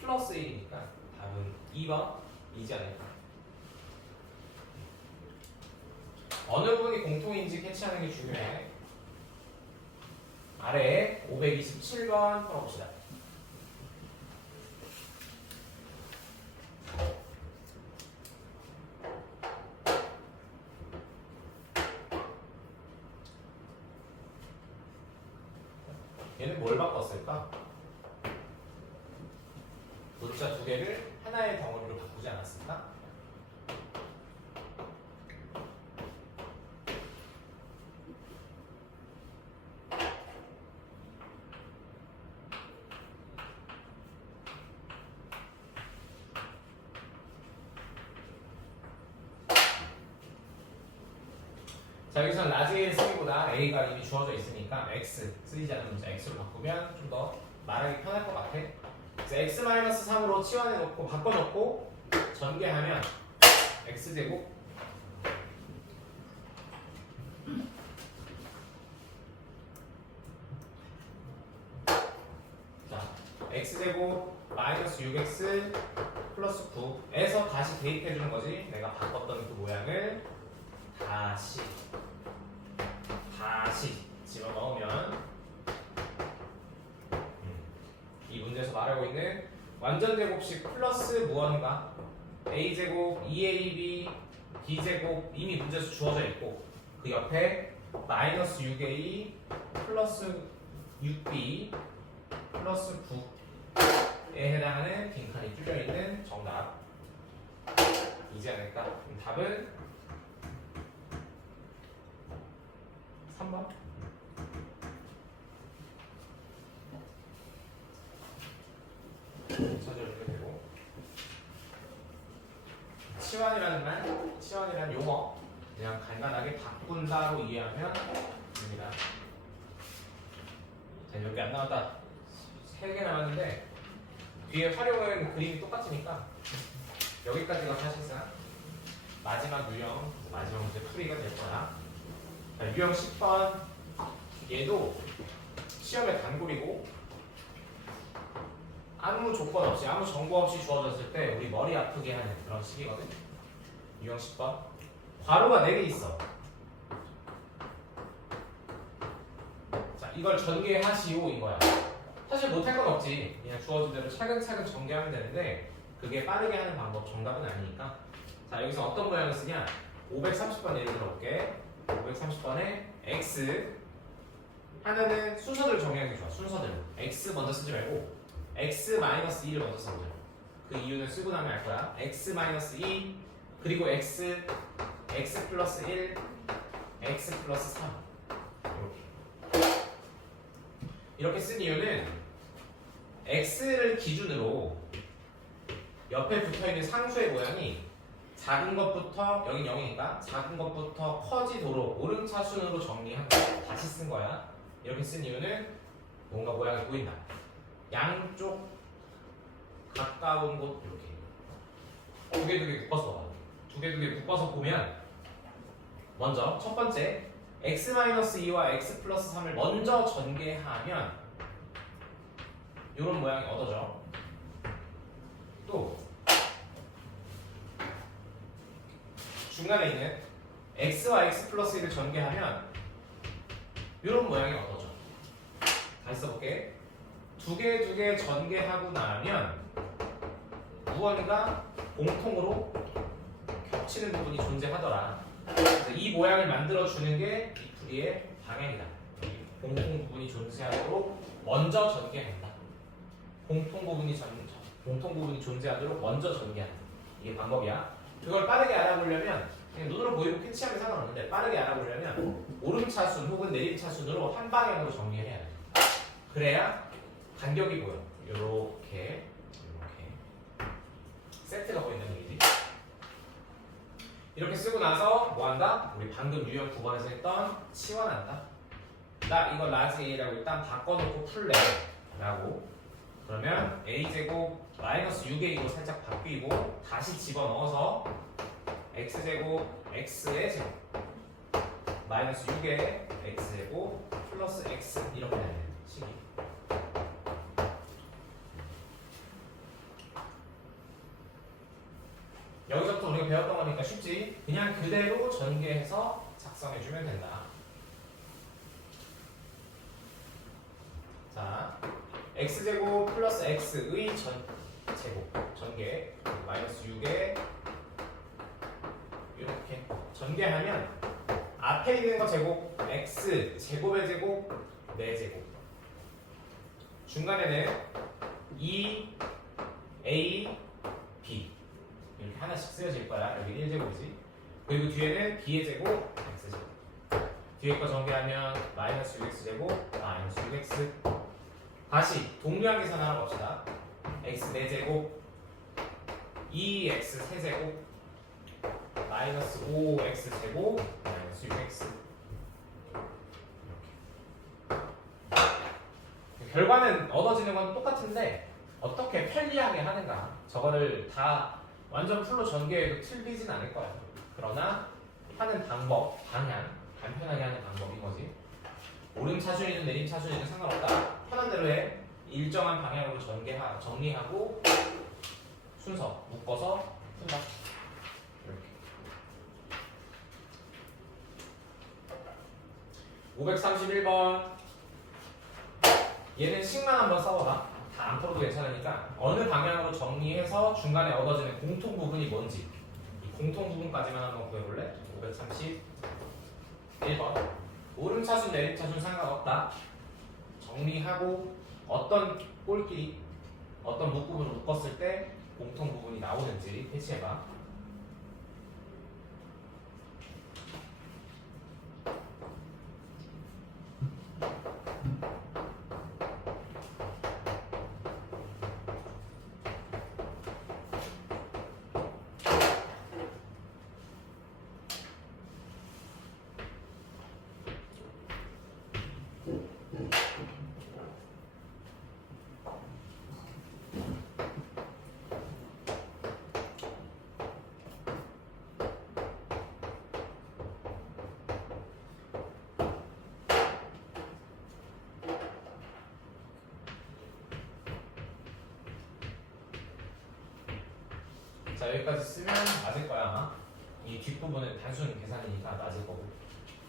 플러스 1이니까 답은 2번이지 않을까. 어느 부분이 공통인지 캐치하는 게 중요해. 아래 527번 풀어봅시다. 얘는 뭘 바꿨을까? 문자 두 개를 하나의 덩어리로 바꾸지 않았을까? 자, 여기서는 라지 쓰기보다 A가 이미 주어져 있으니까 X, 쓰이지 않는 문자 X로 바꾸면 좀 더 말하기 편할 것 같아. 그래서 X-3으로 치환해놓고 바꿔놓고 전개하면 X제곱 자, X제곱 마이너스 6X 플러스 9에서 다시 대입해주는 거지. 내가 바꿨던 그 모양을 다시 집어넣으면 이 문제에서 말하고 있는 완전제곱식 플러스 무언가 A제곱, 2AB, B제곱 이미 문제에서 주어져 있고, 그 옆에 마이너스 6A 플러스 6B 플러스 9에 해당하는 빈칸이 뚫려있는 정답이지 않을까. 그럼 답은 3번. 찾아주면 되고, 치환이라는 용어 그냥 간단하게 바꾼다로 이해하면 됩니다. 자, 몇 개 안 남았다. 3개 남았는데 뒤에 활용은 그림이 똑같으니까 여기까지가 사실상 마지막 유형, 마지막 문제 풀이가 될 거야. 자, 유형 10번 얘도 시험의 단골이고 아무 조건 없이 아무 정보 없이 주어졌을 때 우리 머리 아프게 하는 그런 식이거든. 유형 10번. 괄호가 4개 있어. 자, 이걸 전개하시오 이거야. 사실 못할 건 없지. 그냥 주어진 대로 차근차근 전개하면 되는데 그게 빠르게 하는 방법 정답은 아니니까. 자, 여기서 어떤 모양을 쓰냐? 530번 예를 들어볼게. 530번에 x 하면은 순서대로 정리하는 게 좋아. 순서대로. x 먼저 쓰지 말고 x-2를 먼저 써보자. 그 이유는 쓰고 나면 알 거야. x-2 그리고 x 플러스 1 x 플러스 3 이렇게 쓴 이유는 x를 기준으로 옆에 붙어있는 상수의 모양이 작은 것부터 여긴 0이니까 작은 것부터 커지도록 오름차순으로 정리한 거야. 다시 쓴 거야. 이렇게 쓴 이유는 뭔가 모양이 보인다. 양쪽 가까운 곳 이렇게 두 개 묶어서 봐. 두 개 묶어서 보면 먼저 첫 번째 x-2와 x 플러스 3을 먼저 전개하면 이런 모양이 얻어져. 또 중간에 있는 x와 x 플러스 1을 전개하면 이런 모양이 얻어져. 다시 써볼게. 두 개 전개하고 나면 무언가 공통으로 겹치는 부분이 존재하더라. 그래서 이 모양을 만들어주는 게 이 풀이의 방향이다. 공통 부분이 존재하도록 먼저 전개한다. 공통 부분이 존재하도록 먼저 전개한다. 이게 방법이야. 그걸 빠르게 알아보려면 그냥 눈으로 보이고 캐치하면 상관없는데 빠르게 알아보려면 오름차순 혹은 내림차순으로 한 방향으로 정리를 해야 돼. 그래야 간격이 보여. 요렇게 세트가 보인다는 얘기지. 이렇게 쓰고 나서 뭐한다? 우리 방금 유형 9번에서 했던 치환한다. 나 이거 라지 A라고 일단 바꿔놓고 풀래 라고. 그러면 A제곱 마이너스 6A로 살짝 바뀌고 다시 집어넣어서 X제곱 X의 제곱 마이너스 6의 X제곱 플러스 X 이렇게 되는 식이. 여기서부터 우리가 배웠던 거니까 쉽지. 그냥 그대로 전개해서 작성해주면 된다. 자, x제곱 플러스 x의 제곱 전개 마이너스 6에 이렇게 전개하면 앞에 있는 거 제곱 x 제곱의 제곱 4제곱 중간에는 2 a b 이렇게 하나씩 쓰여질 거야. 여기 1제곱이지. 그리고 뒤에는 b의 제곱 x제곱 뒤에 거 전개하면 마이너스 6x제곱 마이너스 6x 다시 동류한 계산 하나 봅시다. x 4제곱 2x 세제곱 마이너스 5x 제곱 마이너스 6x 이렇게 결과는 얻어지는 건 똑같은데 어떻게 편리하게 하는가 저거를 다 완전 풀로 전개해도 틀리진 않을 거야. 그러나 하는 방법, 방향 간편하게 하는 방법인 거지. 오름차순이든 내림차순이든 상관없다. 편한 대로 해. 일정한 방향으로 정리하고 순서 묶어서 푼다. 이렇게 531번 얘는 식만 한번 써봐봐. 다 안 풀어도 괜찮으니까 어느 방향으로 정리해서 중간에 얻어지는 공통 부분이 뭔지 이 공통 부분까지만 한번 구해볼래? 531번 오름차순 내림차순 상관없다. 정리하고 어떤 꼴끼리 어떤 묶음을 묶었을 때 공통 부분이 나오는지 캐치해봐. 자, 여기까지 쓰면 맞을 거야 아마. 이 뒷부분은 단순 계산이니까 맞을 거고.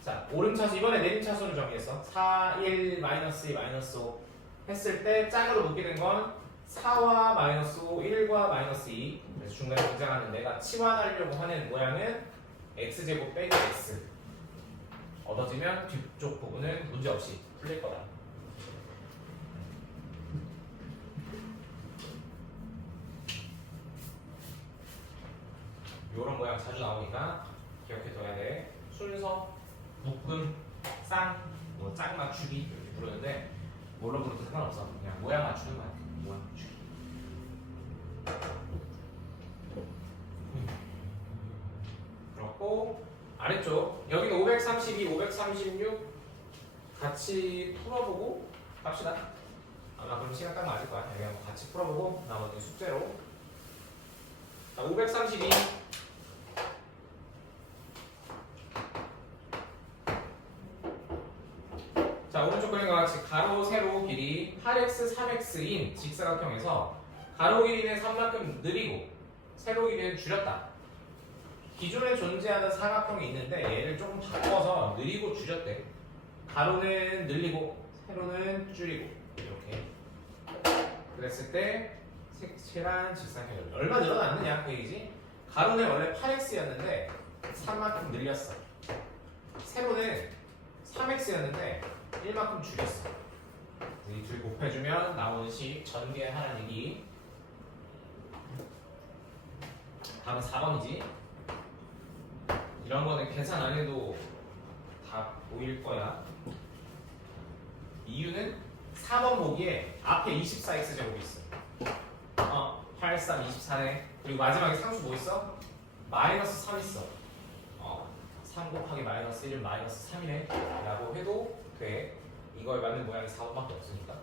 자, 오름차수 이번에 내림차수를 정의했어. 4, 1, 마이너스 2, 마이너스 5 했을 때 짝으로 묶게 된 건 4와 마이너스 5, 1과 마이너스 2. 그래서 중간에 등장하는 내가 치환하려고 하는 모양은 x제곱 빼기 x 얻어지면 뒤쪽 부분은 문제없이 풀릴 거다. 이런 모양 자주 나오니까 기억해둬야 돼. 순서, 묶음, 쌍, 뭐 짝 맞추기 이렇게 부르는데 뭘로 부르도 상관없어. 그냥 모양 맞추는 거야. 모양 맞추기. 그렇고 아래쪽 여기는 532, 536 같이 풀어보고 갑시다. 아마 그럼 시간 딱 맞을 거야. 그냥 같이 풀어보고 나머지 숙제로. 자, 532. 자, 오른쪽 그림과 같이 가로, 세로 길이 8x, 3x인 직사각형에서 가로 길이는 3만큼 늘리고 세로 길이는 줄였다. 기존에 존재하는 사각형이 있는데 얘를 조금 바꿔서 늘리고 줄였대. 가로는 늘리고 세로는 줄이고 이렇게 그랬을 때 색칠한 직사각형이 얼마 늘어났느냐 그 얘기지. 가로는 원래 8x였는데 3만큼 늘렸어. 세로는 3x였는데 1만큼 줄였어. 이 둘 곱해주면 나오는 식 전개하라는 얘기. 다음은 4번이지. 이런 거는 계산 안 해도 다 보일 거야. 이유는 4번 보기에 앞에 24x제곱이 있어. 8, 3, 24네. 그리고 마지막에 상수 뭐 있어? 마이너스 3 있어. 3 곱하기 마이너스 1은 마이너스 3이네 라고 해도 돼. 이거에 맞는 모양이 4번밖에 없으니까.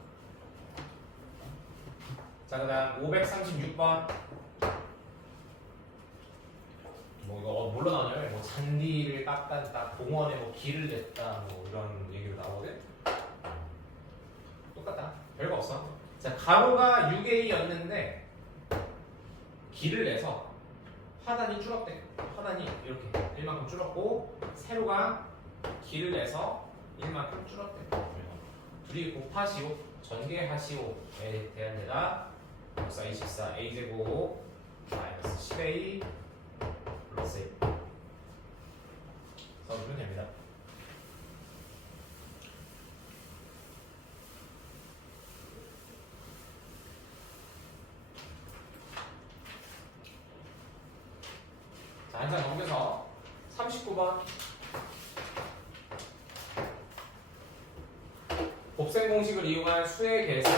자, 그 다음 536번. 뭐 이거 뭘로 나눠요? 뭐 잔디를 깎았다, 공원에 뭐 길을 냈다, 뭐 이런 얘기로 나오거든. 똑같다. 별거 없어. 자, 가로가 6a였는데 길을 내서 하단이 줄었대. 하단이 이렇게 1만큼 줄었고 세로가 길을 내서 1만큼 줄었대. 둘이 곱하시오, 전개하시오에 대한 데다 6, 24 a제곱 마이너스 10a 플러스 1 써주면 됩니다. 자, 한 장 넘겨서 39번 곱셈 공식을 이용한 수의 계수.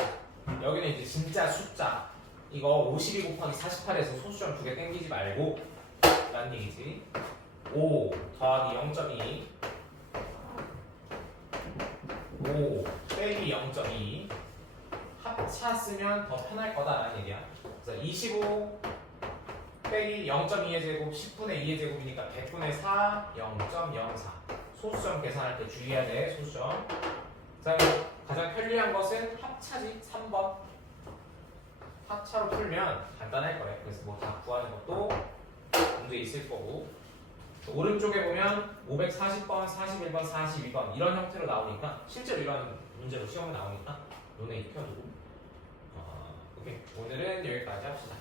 여기는 이제 진짜 숫자. 이거 52 곱하기 48에서 소수점 2개 땡기지 말고 라는 얘기지. 5 더하기 0.2 5 빼기 0.2 합차 쓰면 더 편할 거다라는 얘기야. 그래서 25 빼기 0.2의 제곱 10분의 2의 제곱이니까 100분의 4 0.04 소수점 계산할 때 주의해야 돼. 소수점. 자, 가장 편리한 것은 합차지. 3번 합차로 풀면 간단할 거예요. 그래서 뭐 다 구하는 것도 문제 있을 거고. 오른쪽에 보면 540번, 41번, 42번 이런 형태로 나오니까 실제로 이런 문제로 시험에 나오니까 눈에 익혀두고 오케이. 오늘은 여기까지 합시다.